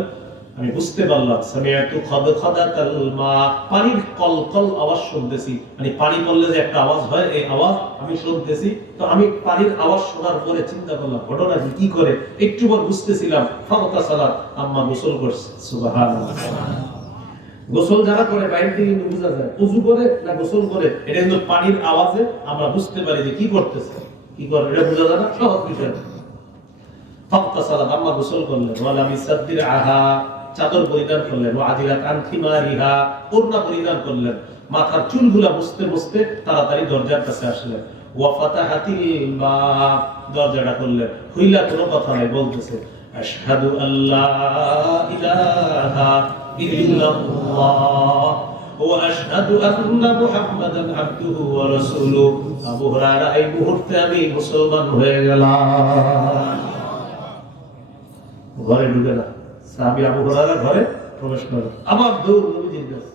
আমি বুঝতে পারলাম সামিআতু খাদাতাল মা, পানির কলকল আওয়াজ শুনতেছি, মানে পানি পড়লে যে একটা আওয়াজ হয় এই আওয়াজ আমি শুনতেছি। তো আমি পানির আওয়াজ শোনার পরে চিন্তা করলাম ঘটনা কি করে, একটু পর বুঝতেছিলাম ফাগতাসালাত, আম্মা গোসল করছে। সুবহানাল্লাহ। গোসল যারা করে বাইরে থেকে কিন্তু বোঝা যায়, ওযু করে না গোসল করে, এটা কিন্তু পানির আওয়াজে আমরা বুঝতে পারি যে কি করতেছে, কি করে এটা বোঝা যায় না, সহজ বিষয়। ফাগতাসালাত, আম্মা গোসল করলেন। ওয়ালা মিসাদ্দির আহা, চাদর পরিধান করলেন। ওয়া আদিলাত আন খিমারিহা, ওড়না পরিধান করলেন। মাথার চুলগুলা মুছতে মুছতে তাড়াতাড়ি দরজার কাছে আসলেন। ওয়া ফাতাহাতিল বাব, দরজাটা খুললেন। খুইলা কোনো কথা নাই, বলতেছে আশহাদু আল্লা ইলাহা ইল্লাল্লাহ ওয়া আশহাদু আন্না মুহাম্মাদান আবদুহু ওয়া রাসূলুহু। আবু হুরায়রা, এই মুহূর্তে আমি মুসলমান হয়ে গেলাম। ঘরে ঢুকে না, সাহাবী আবু হুরায়রা ঘরে প্রবেশ করে, আবার দৌড় নবীজির কাছে।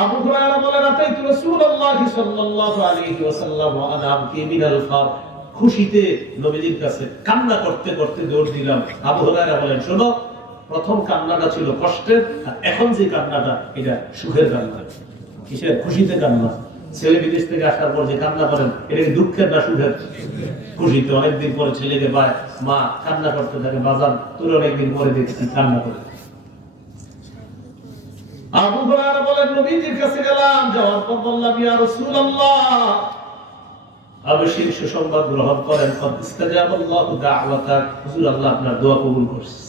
আবু হুরায়রা বলেন, আতাইতু রাসূলুল্লাহ সাল্লাল্লাহু আলাইহি ওয়াসাল্লাম ওয়া আনা আবকি মিনাল ফার, খুশিতে নবীজির কাছে কান্না করতে করতে দৌড় দিলাম। আবু হুরায়রা বলেন, শোনো, প্রথম কান্নাটা ছিল কষ্টের, আর এখন যে কান্নাটা এটা সুখের কান্না। কিসের? খুশিতে কান্না। ছেলে বিদেশ থেকে আসার পর যে কান্না করেন, এটা কি দুঃখের না সুখের? খুশিতে। অনেকদিন পরে ছেলেকে পায়, মা কান্না করতে থাকে, বাজান তোর অনেকদিন পরে দেখছি কান্না করে। আবু হুরায়রা বলেন, নবীজির কাছে গেলাম, যাওয়ার পর বললাম, ইয়া রাসূলুল্লাহ, আবশির, সুসংবাদ গ্রহণ করেন, কদ ইস্তাজাবাল্লাহু দাওয়াতাক, হুজুর আল্লাহ আপনার দোয়া কবুল করেছে।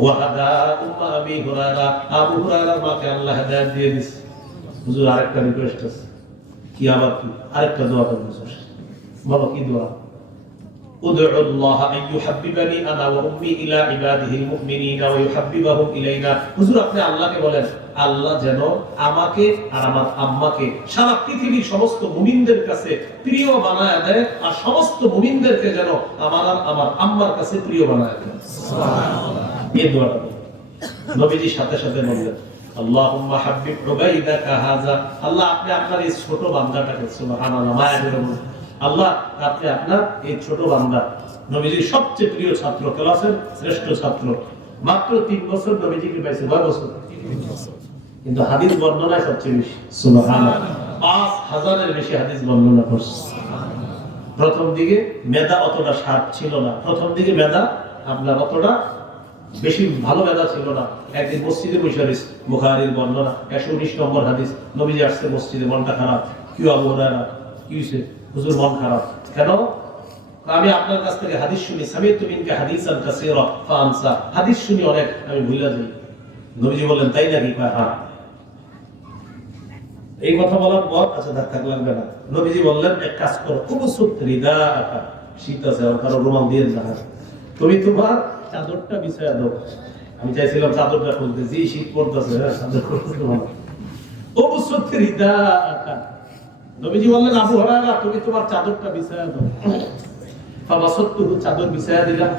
ওয়া হাদা উম্মা আবি হুরায়রা, আবু হুরায়রার মাকে আল্লাহ হেদায়েত দিয়ে দিয়েছে। হুজুর আরেকটা রিকোয়েস্ট আছে। কি? আবার কি? আরেকটা দোয়া করবেন। বলো কি দোয়া? উদউল্লাহ আন ইউহাব্বিবানি আনা ওয়া উম্মি ইলা ইবাদিহিল মুমিনিনা ওয়া ইউহাব্বিবাহুম ইলাইনা। হুজুর আপনি আল্লাহকে বলেন, আল্লাহ যেন আমাকে আর আমার আম্মাকে সারা পৃথিবীর সমস্ত মুমিনদের কাছে প্রিয় বানায় দেয়, আর সমস্ত মুমিনদেরকে যেন আমার আর আমার আম্মার কাছে প্রিয় বানায় দেয়। সুবহানাল্লাহ। এই দোয়াটা নবীজি সাথে সাথে বললেন, আল্লাহুম্মা হাব্বিব উবাইদাকা হাযা, আল্লাহ আপনি আপনার এই ছোট বান্দাটাকে, সুবহানাল্লাহ, মায়া করে বলেন, আল্লাহ আপনি আপনার এই ছোট বান্দা, নবীজির সবচেয়ে প্রিয় ছাত্র, ক্লাসের শ্রেষ্ঠ ছাত্র, মাত্র 3 বছর নবীজিকে পাইছে, 9 বছর, কিন্তু হাদিস বর্ণনায় সবচেয়ে বেশি। সুবহানাল্লাহ। 5000-এর বেশি হাদিস বর্ণনা করছে। প্রথম দিকে মেধা অতটা শার্প ছিল না, প্রথম দিকে মেধা আপনার অতটা বেশি ভালো মেধা ছিল না। একদিন মসজিদে বসে হাদিস, বুখারীর বর্ণনা 119 নম্বর হাদিস, নবীজি আসছে মসজিদে, মনটা খারাপ। কি আবু হুরায়রা, কি হইছে? হুজুর মন খারাপ কেন? আমি আপনার কাছ থেকে হাদিস শুনি, সামি'তু মিনকা হাদিসান কাসীরা ফাআনসা, হাদিস শুনি অনেক, আমি ভুলে যাই। নবীজি বললেন, তাই নাকি? হ্যাঁ। এই কথা বলার পর আচ্ছা ধাক্কা লাগবে না, নবীজি বললেন, এক কাজ করো, উবসুত রিদাআকা, শীত আছে আর কারো রুমাল দিয়ে দাও, তুমি তোমার চাদরটা বিছায়া দাও। আমি চাইছিলাম চাদরটা খুলতে, যে শীত পড়তেছে, চাদর খুলতে না। উবসুত রিদাআকা, নবীজি বললেন, আবু হুরায়রা তুমি তোমার চাদরটা বিছায়া দাও। ফাবাসাতহু, চাদর বিছায়া দিলাম।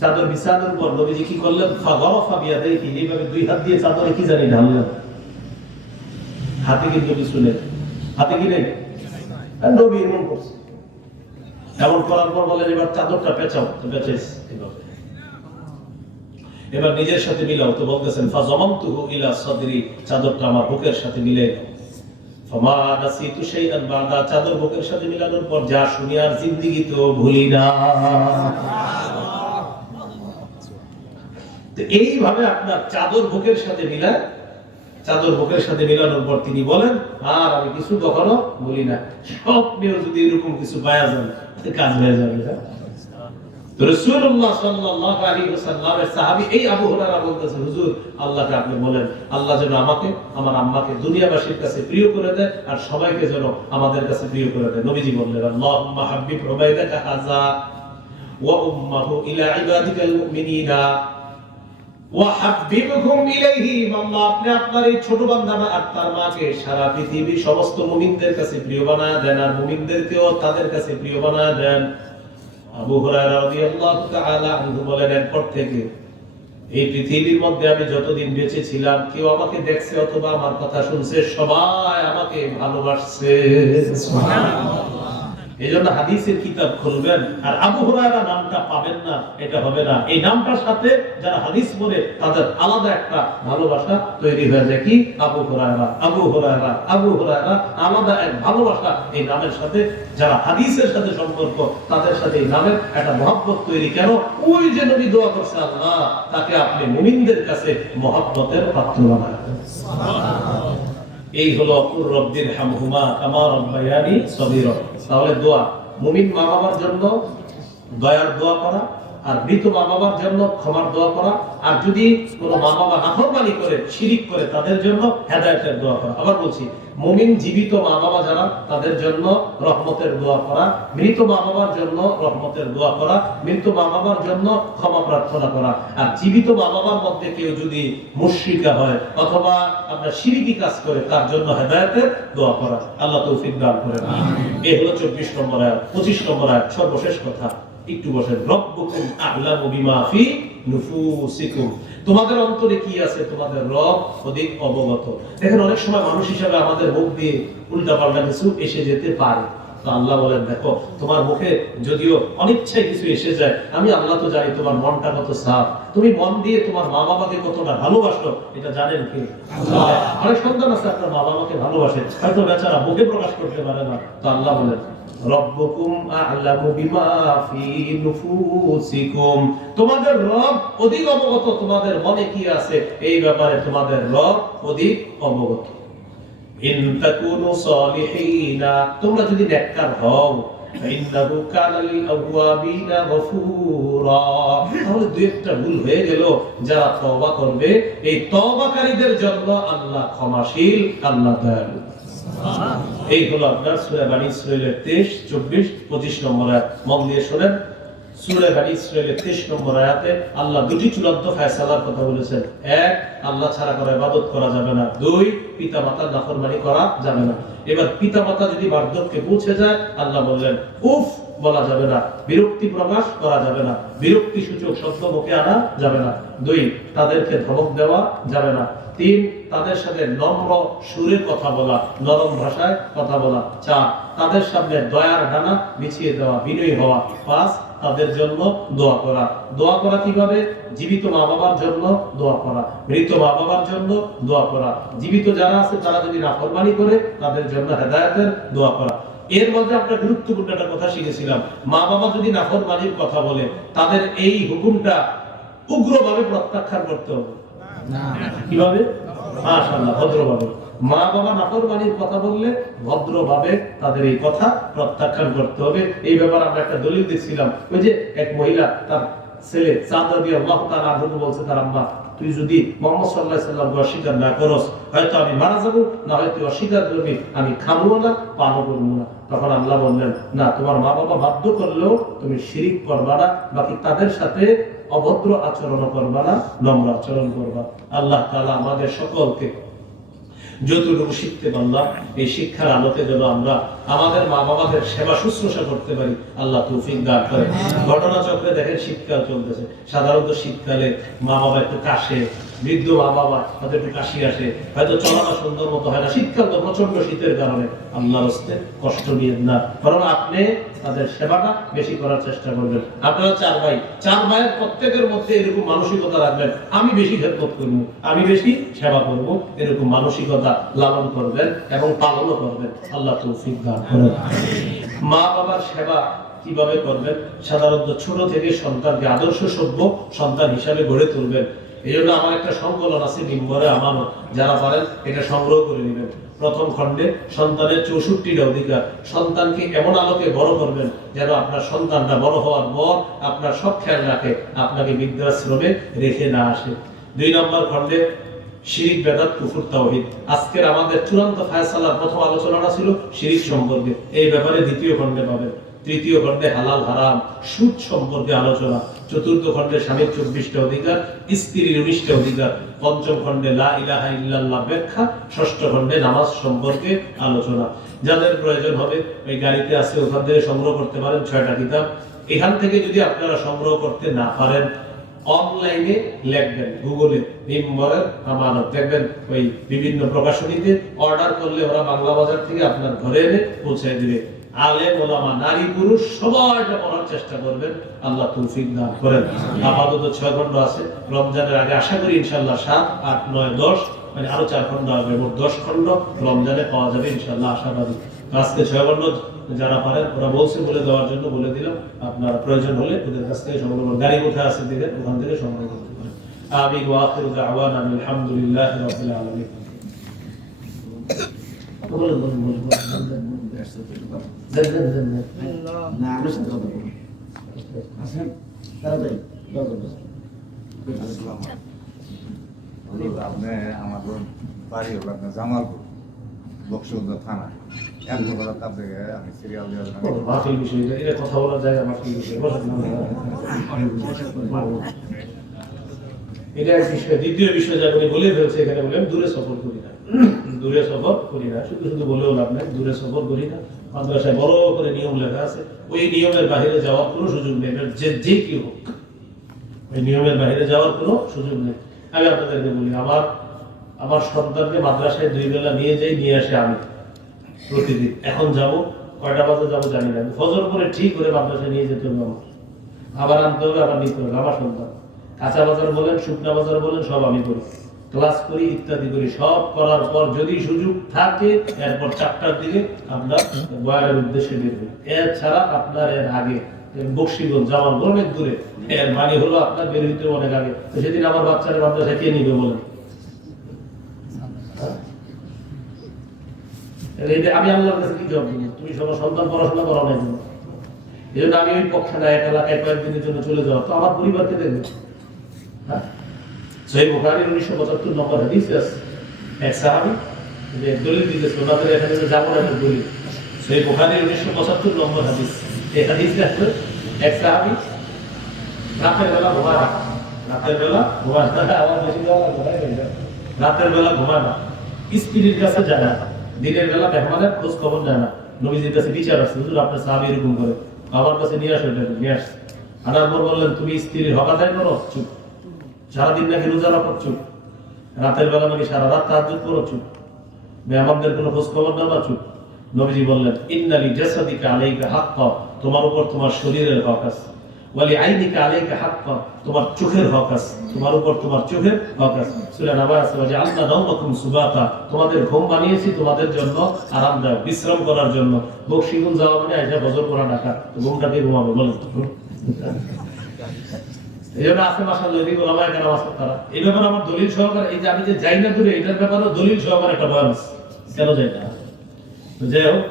চাদর বিছানোর পর নবীজি কি করলেন? ফাগারাফা বিয়াদাইহি, এইভাবে দুই হাত দিয়ে চাদরে কি জানি ঢাললেন। হাতে কিন্তু কিছু নেই, হাতে কি নেই, নবী এমন করছে। এমন করার পর বলেন, এবার চাদরটা পেঁচাও। তো পেঁচাইছে এভাবে। এবার নিজের সাথে মিলাও। তো বলতেছেন, ফাযামামতুহু ইলা সাদরি, চাদরটা আমার বুকের সাথে মিলাই দাও। ফামা নাসিতু শাইআন বাদা, চাদর বুকের সাথে মিলানোর পর যা শুনি আর জিন্দেগিতেও ভুলি না। তো এইভাবে আপনার চাদর বুকের সাথে মিলায়, চাদর বুকের সাথে মিলানোর পর তিনি বলেন, আর আমি কিছু কখনো বলি না। স্বপ্নেও যদি এরকম কিছু পাওয়া যায় কাজ হয়ে যাবে। তো রাসূলুল্লাহ সাল্লাল্লাহু আলাইহি ওয়াসাল্লামের সাহাবী এই আবু হুরায়রা বলতেছে, হুজুর আল্লাহকে আপনি বলেন আল্লাহ যেন আমাকে আমার আম্মাকে দুনিয়াবাসীর কাছে প্রিয় করে দেয় আর সবাইকে যেন আমাদের কাছে প্রিয় করে দেয়। নবীজি বললেন, আল্লাহুম্মা হাব্বিব উবাইদাকা হাযা ওয়া উম্মাহু ইলা ইবাদিকাল মুমিনিনা ওয়া হাব্বিবহুম ইলাইহি। আল্লাহ আপনি আপনার এই ছোট বান্দা আর তার মাকে সারা পৃথিবীর সমস্ত মুমিনদের কাছে প্রিয় বানায় দেন আর মুমিনদেরকেও তাদের কাছে প্রিয় বানায় দেন। আবু হুরায়রা রাদিয়াল্লাহু তাআলা আনহু বলেন, এরপর থেকে এই পৃথিবীর মধ্যে আমি যতদিন বেঁচে ছিলাম কেউ আমাকে দেখছে অথবা আমার কথা শুনছে সবাই আমাকে ভালোবাসছে। সুবহানাল্লাহ। এইজন্য হাদিসের কিতাব খুলবেন আর আবু হুরায়রা নামটা পাবেন না, এটা হবে না। এই নামটার সাথে যারা হাদিস পড়ে তাদের আলাদা একটা ভালোবাসা তৈরি হয়ে যায়। কি আবু হুরায়রা, আবু হুরায়রা, আবু হুরায়রা, আলাদা এক ভালোবাসা এই নামের সাথে। যারা হাদিসের সাথে সম্পর্ক তাদের সাথে এই নামের একটা মহব্বত তৈরি। কেন? ওই যে নবী দোয়া করছে, আল্লাহ তাকে আপনি মুমিনদের কাছে মহব্বতের পাত্র বানাবেন। সুবহানাল্লাহ। এই হলো কুর রব্বির হামহুমা কামা রাব্বায়ানি সগীরা। তাহলে দোয়া মুমিন মা বাবার জন্য দয়ার দোয়া করা, আর মৃত মা বাবার জন্য ক্ষমার দোয়া করা, আর যদি কোনো মা বাবা নাফরমানি করে শিরিক করে তাদের জন্য হেদায়েতের দোয়া করা। আবার বলছি, মুমিন জীবিত মা বাবা যারা তাদের জন্য রহমতের দোয়া করা, মৃত মা বাবার জন্য রহমতের দোয়া করা, মৃত মা বাবার জন্য ক্ষমা প্রার্থনা করা। আর জীবিত মা বাবার মধ্যে কেউ যদি মুশরিকা হয় অথবা আপনার শিরকি কাজ করে তার জন্য হেদায়েতের দোয়া করা। আল্লাহ তৌফিক দান করেন। এই হলো 24 নম্বর আয়াত। 25 নম্বর আয়াত সর্বশেষ কথা, একটু বসেন। রব্বুকুম আ'লামু বিমা ফি নুফুসিকুম। তোমাদের অন্তরে কি আছে তোমাদের রব অধিক অবগত। দেখেন অনেক সময় মানুষ হিসাবে আমাদের মুখ দিয়ে উল্টাপাল্টা কিছু এসে যেতে পারে। তো আল্লাহ বলেন, দেখো তোমার মুখে যদিও অনিচ্ছায় কিছু এসে যায়, আমি আল্লাহ তো জানি তোমার মনটা কত সাফ, তুমি মন দিয়ে তোমার মা বাবাকে কতটা ভালোবাসো এটা জানেন কি আল্লাহ। অনেক সন্তান আছে আপনার মা বাবাকে ভালোবাসে, হয়তো বেচারা মুখে প্রকাশ করতে পারে না। তো আল্লাহ বলেন, রব্বুকুম আ'লামু বিমা ফি নুফুসিকুম। তোমাদের রব অধিক অবগত তোমাদের মনে কি আছে এই ব্যাপারে, তোমাদের রব অধিক অবগত। ইন তাকুনু সালিহিনা, তোমরা যদি নেককার হও, ইন্নাহু কানা লিল আওয়াবিনা গফুরা। তাহলে দুই একটা ভুল হয়ে গেল, যারা তওবা করবে এই তওবাকারীদের জন্য আল্লাহ ক্ষমাশীল, আল্লাহ দয়ালু। এই হলো আপনার সূরা বনী ইসরাঈলের 23, 24, 25 নম্বর আয়াত। মন দিয়ে শুনেন। সূরা বনী ইসরাঈলের 23 নম্বর আয়াতে আল্লাহ দুটি চূড়ান্ত ফয়সালার কথা বলেছেন। এক, আল্লাহ ছাড়া করে ইবাদত করা যাবে না। দুই, পিতামাতার নাফরমানি করা যাবে না। এবার পিতামাতা যদি বার্ধক্যে পৌঁছে যায়, আল্লাহ বললেন উফ বলা যাবে না, বিরক্তি প্রকাশ করা যাবে না, বিরক্তি সূচক শব্দ মুখে আনা যাবে না। দুই, তাদেরকে ধমক দেওয়া যাবে না। তিন, তাদের সাথে নম্র সুরে কথা বলা, নরম ভাষায় কথা বলা। চার, তাদের সামনে দয়ার ডানা বিছিয়ে দেওয়া, বিনয়ী হওয়া। পাঁচ, তাদের জন্য দোয়া করা। দোয়া করা কিভাবে? জীবিত মা বাবার জন্য দোয়া করা, মৃত মা বাবার জন্য দোয়া করা। জীবিত যারা আছে তারা যদি নাফরমানি করে তাদের জন্য হেদায়েতের দোয়া করা। এর মধ্যে আমরা গুরুত্বপূর্ণ একটা কথা শিখেছিলাম, মা বাবা যদি নাফরমানির কথা বলে তাদের এই হুকুমটা উগ্রভাবে প্রত্যাখ্যান করতে হবে। কিভাবে? মাশাআল্লাহ, ভদ্রভাবে। মা বাবা নাফরমানির কথা বললে ভদ্রভাবে তাদের এই কথা প্রত্যাখ্যান করতে হবে। এই ব্যাপারে আমরা একটা দলিল দেখছিলাম। ওই যে এক মহিলা তার ছেলে সাদ রাদিয়াল্লাহু তাআলা আনহু বলছে, তার আম্মা তুই যদি মুহাম্মদ সাল্লাল্লাহু আলাইহি ওয়াসাল্লামকে অস্বীকার না করস, হয়তো আমি মারা যাব, না হয়তো অস্বীকার করবি, আমি খাবো না, পানও করবো না। তখন আল্লাহ বললেন, না, তোমার মা বাবা বাধ্য করলেও তুমি শিরিক করবা না, বাকি তাদের সাথে অভদ্র আচরণ করবা না, নম্র আচরণ করবা। আল্লাহ তাআলা আমাদের সকলকে যতটুকু শিখতে পারলাম এই শিক্ষার আলোতে যেন আমরা আমাদের মা বাবাদের সেবা শুশ্রূষা করতে পারি, আল্লাহ তৌফিক দান করেন। ঘটনা চক্রে দেখেন শীতকাল চলতেছে, সাধারণত শীতকালে মা বাবা একটু কাশে, বৃদ্ধ মা বাবা হয়তো একটু কাশি আসে, হয়তো চলাটা সুন্দর মতো হয় না। শীতকাল তো প্রচন্ড শীতের কারণে আল্লাহর হস্তে কষ্ট নিয়েন না, কারণ আপনি তাদের সেবাটা বেশি করার চেষ্টা করবেন। আপনারা চার ভাই, চার ভাইয়ের প্রত্যেকের মধ্যে এরকম মানসিকতা রাখবেন, আমি বেশি খেদমত করব, আমি বেশি সেবা করব, এরকম মানসিকতা লালন করবেন এবং পালনও করবেন। আল্লাহ তৌফিক দান করেন। মা বাবার সেবা কিভাবে করবেন? সাধারণত ছোট থেকে সন্তানকে আদর্শ সভ্য সন্তান হিসাবে গড়ে তুলবেন। এই জন্য আমার একটা সংকলন আছে মিম্বরে আমানত, যারা পারেন এটা সংগ্রহ করে নেবেন। প্রথম খণ্ডে সন্তানের 64টা অধিকার। সন্তানকে এমন আলোকে বড় করবেন যেন আপনার সন্তানটা বড় হওয়ার পর আপনার সব খেয়াল রাখে, আপনাকে বৃদ্ধাশ্রমে রেখে না আসে। 2 নম্বর খণ্ডে শিরিক, বেদাত, কুফর, তাওহীদ। আজকের আমাদের চূড়ান্ত ফায়সালার প্রথম আলোচনাটা ছিল শিরিক সম্পর্কে, এই ব্যাপারে 2য় খণ্ডে পাবেন। 3য় খণ্ডে হালাল হারাম, সুদ সম্পর্কে আলোচনা। 4র্থ খণ্ডে স্বামীর 24টা অধিকার, স্ত্রীর 19টা অধিকার। 5ম খণ্ডে লা ইলাহা ইল্লাল্লাহ ব্যাখ্যা। 6ষ্ঠ খণ্ডে নামাজ সম্পর্কে আলোচনা। যাদের প্রয়োজন হবে ওই গাড়িতে আছে, ওখান থেকে সংগ্রহ করতে পারেন 6টা কিতাব। এখান থেকে যদি আপনারা সংগ্রহ করতে না পারেন, অনলাইনে লিখবেন গুগলে মিম্বরের আমানত, দেখবেন ওই বিভিন্ন প্রকাশনীতে অর্ডার করলে ওরা বাংলা বাজার থেকে আপনার ঘরে এনে পৌঁছে দিবে। আলেম ওলামা, নারী পুরুষ সবাই এটা পড়ার চেষ্টা করবেন, আল্লাহ তৌফিক দান করেন। আপাতত 6 খণ্ড আছে, রমজানের আগে আশা করি ইনশাআল্লাহ 7, 8, 9, 10 মানে আরো 4 খণ্ড হবে, মোট 10 খণ্ড রমজানে পাওয়া যাবে ইনশাআল্লাহ, আশাবাদী। আজকে 6 খণ্ড যারা পারেন ওরা বলছে বলে দেওয়ার জন্য বলে দিলাম, আপনার প্রয়োজন হলে ওদের কাছ থেকে সংগ্রহ করুন। গাড়ি কোথায় আছে দেখেন, ওখান থেকে সংগ্রহ করতে পারেন। আমিন ওয়া আখিরু দাওয়ানা আলহামদুলিল্লাহি রাব্বিল আলামিন। আমাদের বাড়ি হলো আপনার জামালপুর, বক্সবন্ধর থানা। আমি সিরিয়াল মাহফিল বিষয় এটা কথা বলা যায়, মাহফিল বিষয় এটা এক বিষয়। 2য় বিষয় যা উনি বলে ফেলছে এখানে, বললেন দূরে সফর করি না, দূরে সফর করি না। শুধু শুধু বলেও লাভ নাই, দূরে সফর করি না। মাদ্রাসায় বড় করে নিয়ম লেখা আছে, ওই নিয়মের বাইরে যাওয়ার কোনো সুযোগ নেই, যে কি হোক ওই নিয়মের বাইরে যাওয়ার কোনো সুযোগ নেই। আমি আপনাদেরকে বলি, আমার সন্তানকে মাদ্রাসায় 2 বেলা নিয়ে যাই, নিয়ে আসে আমি প্রতিদিন। এখন যাবো, কয়টা বাজে যাবো জানি না, ফজর করে ঠিক করে মাদ্রাসায় নিয়ে যেতে হবে আমার, আবার আনতে হবে, আবার নিতে হবে। আমার সন্তান কাঁচা বাজার বলেন, শুকনা বাজার বলেন, সব আমি করি, ক্লাস করি, ইত্যাদি করি। সব করার পর যদি সুযোগ থাকে এরপর 4টার দিকে আমরা বয়ানের উদ্দেশ্যে বের হই। এছাড়া আপনার এর আগে বক্সিগঞ্জ, জামালপুর অনেক দূরে, এর মানে হলো আপনার বের হইতে অনেক আগে। তো সেদিন আমার বাচ্চারা মাদ্রাসায় কে নিবে বলেন? আমি আল্লাহর কাছে কি জবাব দিব? তুমি সবার সন্তান পড়াশোনা করাও নাই জন্য, এই জন্য আমি ওই পক্ষে না, এক এলাকায় কয়েকদিনের জন্য চলে যাওয়া, তো আমার পরিবারকে দেখবে। সহিহ বুখারীর 1975 নম্বর হাদিস আছে, এক সাহাবী যে দলিল দিতেছে, ওনাদের এখানে যাবো না, একটা দলিল। সহিহ বুখারীর 1975 নম্বর হাদিস। এই হাদিসে আছে এক সাহাবী রাতের বেলা ঘুমায় না, রাতের বেলা ঘুমায় না, আবার বেশি রাতের বেলা ঘুমায় না, স্ত্রীর কাছে যায় না, দিনের বেলা মেহমানের খোঁজ খবর নেয় না। নবীজির কাছে বিচার আছে, হুজুর আপনার সাহাবী এরকম করে, আমার কাছে নিয়ে আসো, এটা নিয়ে আসছে। আনার পর বললেন, তুমি স্ত্রীর হক আদায় করো? চুপ। সারাদিন নাকি রোজা রাখো? চুপ। রাতের বেলা নাকি সারা রাত তাহাজ্জুদ করো? চুপ। মেহমানদের কোনো খোঁজ খবর নাও না? চুপ। নবীজি বললেন, ইন্নালি জাসাদিকা আলাইকা হাক্কা, তোমার উপর তোমার শরীরের হক আছে। ওয়ালি আইনিকা আলাইকা হাক্কা, তোমার চোখের হক আছে, তোমার উপর তোমার চোখের হক আছে। সূরা নাবা আছে যে আল্লাহ নাওমাকুম সুবাতা, তোমাদের ঘুম বানিয়েছি তোমাদের জন্য আরামদায়ক, বিশ্রাম করার জন্য। বক্সিগুন যাওয়া মানে আইসা বজর করা ঢাকা, ঘুমটা দিয়ে ঘুমাবে বলেন। এই জন্য আছে মাশাআল্লাহ এই ওলামায়ে কেরাম আছে, তারা এই ব্যাপারে আমার দলিল সহকারে, এই যে আমি যে যাই না দূরে, এটার ব্যাপারে দলিল সহকারে একটা বয়ান আছে, কেন যাই না। তো যাই হোক,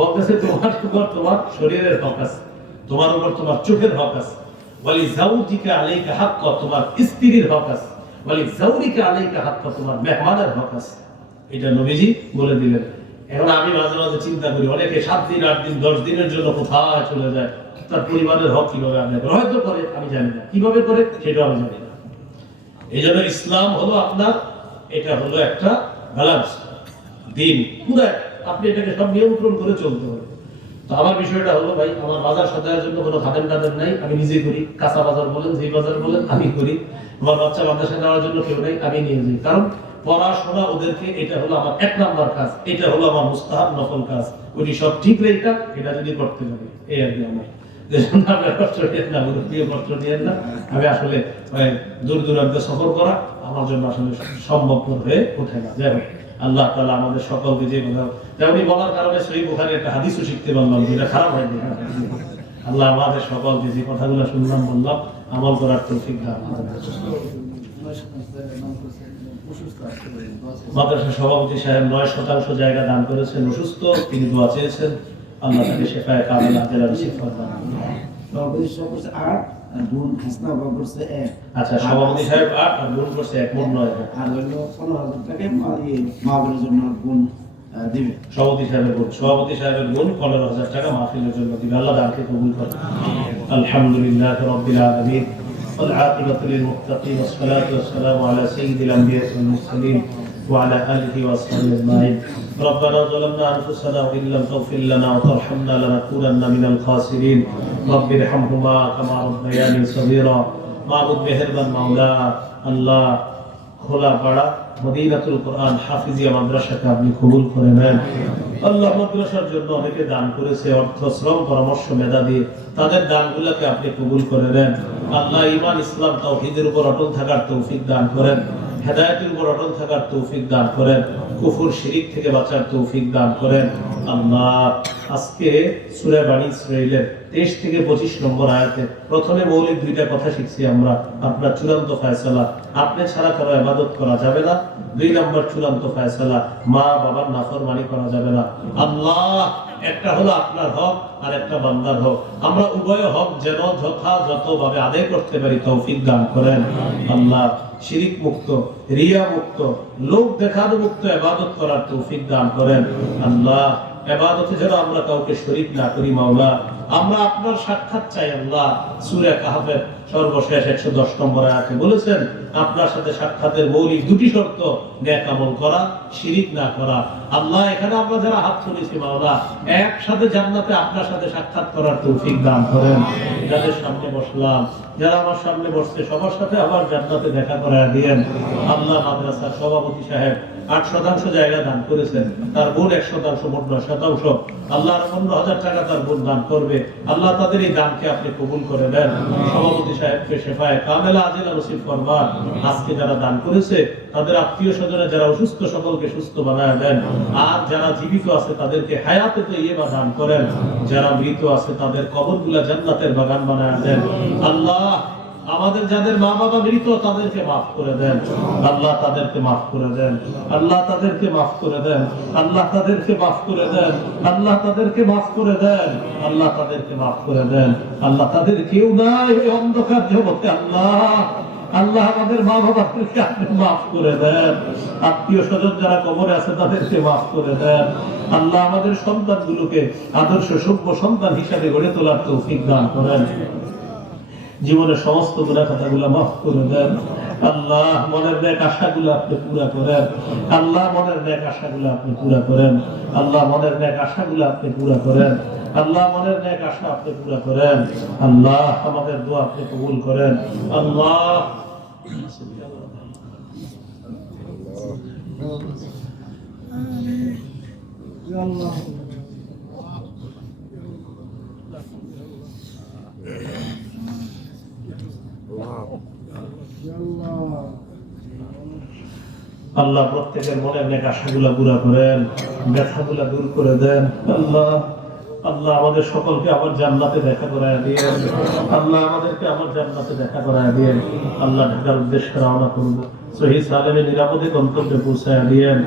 বলতেছে তোমার উপর তোমার শরীরের হক আছে, তোমার উপর তোমার চোখের হক আছে। ওয়ালি যাওজিকা আলাইকা হাক্কা, তোমার স্ত্রীর হক আছে। ওয়ালি যাওরিকা আলাইকা হাক্কা, তোমার মেহমানের হক আছে। এটা নবীজি বলে দিলেন। এখন আমি মাঝে মাঝে চিন্তা করি, অনেকে 7 দিন 8 দিন 10 দিনের জন্য কোথায় চলে যায়, তার পরিবারের হক কিভাবে আদায় করে, হয়তো করে, আমি জানি না কিভাবে করে, সেটাও আমি জানি না। এই জন্য ইসলাম হলো আপনার, এটা হলো একটা ব্যালেন্স দিন, পুরো আপনি এটাকে সব নিয়ন্ত্রণ করে চলতে হবে। তো আমার বিষয়টা হলো, ভাই আমার বাজার সদায়ের জন্য কোনো খাদেম টাদেম নাই, আমি নিজে করি। কাঁচা বাজার বলেন, যেই বাজার বলেন, আমি করি। আমার বাচ্চা মাদ্রাসায় যাওয়ার জন্য কেউ নেই, আমি নিয়ে যাই। কারণ পড়াশোনা ওদেরকে, এটা হলো আমার 1 নাম্বার কাজ, এটা হলো আমার মুস্তাহাব নফল কাজ। ওটি সব ঠিক রেখা এটা যদি করতে পারি, এই আর কি আমার। আমি আসলে দূর দূরান্ত সফর করা আমার জন্য আসলে সম্ভবপর হয়ে ওঠে না। যাই হোক, আল্লাহ তাআলা আমাদের সকলকে যে কথা তেমনি বলার কারণে সহিহ বুখারীর একটা হাদিসও শিখতে পারলাম, যেটা খারাপ হয়নি। আল্লাহ আমাদের সকলকে যে কথাগুলো শুনলাম বললাম আমল করার তৌফিক দান করুন। মাদ্রাসা সভাপতি সাহেব 9% জায়গা দান করেছেন, অসুস্থ, তিনি দোয়া চেয়েছেন, আল্লাহ তাকে শেফায়ে কামিলা আজেলা নসিব ফরমান। আচ্ছা, সভাপতি সাহেব 8 আর গুণ করছে 1, মোট 9। আর হলো 15,000 টাকা মাহফিলের জন্য গুণ দিবে। সভাপতি সাহেবের গুণ 15,000 টাকা মাহফিলের জন্য দিবে। আল্লাহ দানকে কবুল করুন। আলহামদুলিল্লাহ রাব্বিল আলামিন ওয়াল আকিবাতু লিল মুত্তাকিন ওয়াস সালাতু ওয়াস সালামু আলা সাইয়্যিদিল আমবিয়া ওয়াল মুরসালিন ওয়া আলা আলিহি ওয়া সাহবিহি আজমাইন। ربنا ظلمنا أنفسنا وإن لم تغفر لنا وترحمنا لنكونن من الخاسرين رب ارحمهما كما ربياني صغيرا মাবুদ মেহেরবান মাওলা, আল্লাহ খোলা পাড়া মদিনাতুল কোরআন হাফিজিয়া মাদ্রাসাকে আপনি কবুল করে নেন। আল্লাহ মাদ্রাসার জন্য অনেকে দান করেছে, অর্থ, শ্রম, পরামর্শ, মেধা দিয়ে, তাদের দানগুলোকে আপনি কবুল করে নেন। আল্লাহ ঈমান, ইসলাম, তাওহীদের উপর অটল থাকার তৌফিক দান করেন, হেদায়েতের উপর অটল থাকার তৌফিক দান করেন, কুফর শিরিক থেকে বাঁচার তৌফিক দান করেন। আল্লাহ আজকে সূরা বনী ইসরাঈলের 23 থেকে 25 নম্বর আয়াতে প্রথমে মৌলিক 2টা কথা শিখছি আমরা। আপনার চূড়ান্ত ফয়সালা, আপনি ছাড়া কারো ইবাদত করা যাবে না। 2 নম্বর চূড়ান্ত ফয়সালা, মা বাবার নাফরমানি করা যাবে না। আল্লাহ একটা হলো আপনার হক আর একটা বান্দার হক, আমরা উভয় হক যেন যথাযথভাবে আদায় করতে পারি তৌফিক দান করেন। আল্লাহ শিরিক মুক্ত, রিয়া মুক্ত, লোক দেখানো মুক্ত ইবাদত করার তৌফিক দান করেন। আল্লাহ ইবাদতে যেন আমরা কাউকে শরীক না করি মাওলা। আমরা আপনার সাক্ষাৎ চাই আল্লাহ। সূরা কাহফের সর্বশেষ 110 নম্বর আয়াতে বলেছেন আপনার সাথে সাক্ষাতের মৌলিক 2টি শর্ত, নেক আমল করা, শিরিক না করা। আল্লাহ এখানে আমরা যারা হাত তুলেছি মাওলা, একসাথে জান্নাতে আপনার সাথে সাক্ষাৎ করার তৌফিক দান করেন। যাদের সামনে বসলাম, যারা আমার সামনে বসছে, সবার সাথে আবার জান্নাতে দেখা করায় দিয়েন। আল্লাহ মাদ্রাসার সভাপতি সাহেব 8% জায়গা দান করেছেন, তার বোন 100%, মোট 9%। আল্লাহ 15,000 টাকা তার বোন দান করবে। আল্লাহ তাদের এই দানকে আপনি কবুল করে নেন। সভাপতি সাহেবকে শেফায়ে কামিলা আজেলা নসিব ফরমান। আজকে যারা দান করেছে তাদের আত্মীয় স্বজনে যারা অসুস্থ সকলকে সুস্থ বানায় দেন, আর যারা জীবিত আছে তাদেরকে হায়াতে তাইয়্যিবা দান করেন, যারা মৃত আছে তাদের কবরগুলা জান্নাতের বাগান বানায় দেন। আল্লাহ আমাদের যাদের মা বাবা মৃত তাদেরকে মাফ করে দেন। আল্লাহ তাদেরকে মাফ করে দেন। আল্লাহ তাদেরকে মাফ করে দেন। আল্লাহ তাদেরকে মাফ করে দেন। আল্লাহ তাদেরকে মাফ করে দেন। আল্লাহ তাদেরকে মাফ করে দেন। আল্লাহ তাদের কেউ নাই এই অন্ধকার জগতে। আল্লাহ আমাদের মা বাবাদেরকে আপনি মাফ করে দেন। আত্মীয় স্বজন যারা কবরে আছে তাদেরকে মাফ করে দেন। আল্লাহ আমাদের সন্তানগুলোকে আদর্শ সভ্য সন্তান হিসাবে গড়ে তোলার তৌফিক দান করেন। জীবনের সমস্ত গুনাহ খাতাগুলো মাফ করে দেন। আল্লাহ মনের নেক আশাগুলো আপনি পুরা করেন। আল্লাহ মনের নেক আশাগুলো আপনি পুরা করেন। আল্লাহ মনের নেক আশাগুলো আপনি পুরা করেন। আল্লাহ মনের নেক আশা আপনি পুরা করেন। আল্লাহ আমাদের দোয়া আপনি কবুল করেন। আল্লাহ আল্লাহ প্রত্যেকের মনের নেক আশাগুলো পুরা করেন, ব্যথাগুলো দূর করে দেন। আল্লাহ আল্লাহ আমাদের সকলকে আবার জান্নাতে দেখা করায় দিয়েন। আল্লাহ আমাদেরকে আবার জান্নাতে দেখা করায় দিয়েন। আল্লাহ ঢাকার উদ্দেশ্যে রওনা করব, সহি সালেমে নিরাপদে গন্তব্যে পৌঁছায় দিয়েন।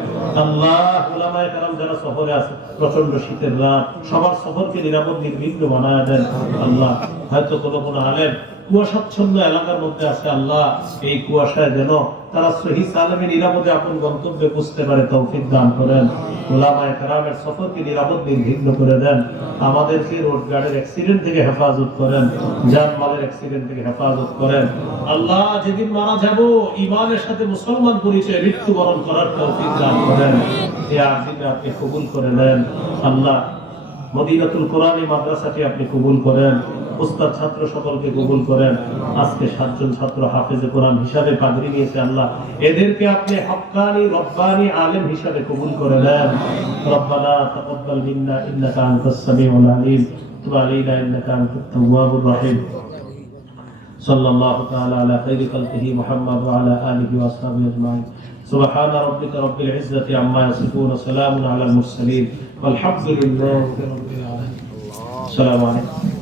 আল্লাহ উলামায়ে কেরাম যারা সফরে আছে, প্রচন্ড শীতের রাত, সবার সফরকে নিরাপদ নির্বিঘ্ন বানায় দেন। আল্লাহ হয়তো কোনো আলেম কুয়াশাচ্ছন্ন এলাকার মধ্যে আছে, আল্লাহ এই কুয়াশায় যেন তারা সহি সালেমে নিরাপদে আপন গন্তব্যে পৌঁছতে পারে তৌফিক দান করেন। উলামায়ে কেরামের সফরকে নিরাপদ নির্বিঘ্ন করে দেন। আমাদেরকে রোড গার্ডের অ্যাক্সিডেন্ট থেকে হেফাজত করেন, জানমালের অ্যাক্সিডেন্ট থেকে হেফাজত করেন। আল্লাহ যেদিন মারা যাব ঈমানের সাথে মুসলমান পরিচয়ে মৃত্যুবরণ করার তৌফিক দান করেন। এই আরজিকে আপনি কবুল করে নেন। আল্লাহ মদিনাতুল কোরআনী মাদ্রাসাটি আপনি কবুল করেন। উস্তাদ ছাত্র সকলকে কবুল করেন। আজকে 7 জন ছাত্র হাফেজে কোরআন হিসাবে পাগড়ি নিয়েছে, আল্লাহ এদেরকে আপনি হক্কানি রব্বানি আলেম হিসাবে কবুল করে নেন। রব্বানা তাকাব্বাল মিন্না ইন্নাকা আনতাস সামিউল আলিম তুব আলাইনা ইন্নাকা আনতাত তাওয়াবুর রহিম। সাল্লাল্লাহু তাআলা আলা খাইরি খালকিহি মুহাম্মদ ওয়া আলা আলিহি ওয়া আসহাবিহি আজমাইন। সুবহানা রাব্বিকা রাব্বিল ইজ্জাতি আম্মা ইয়াসিফুন ওয়া সালামুন আলাল মুরসালিন ওয়াল হামদুলিল্লাহি রাব্বিল আলামিন। আসসালামু আলাইকুম।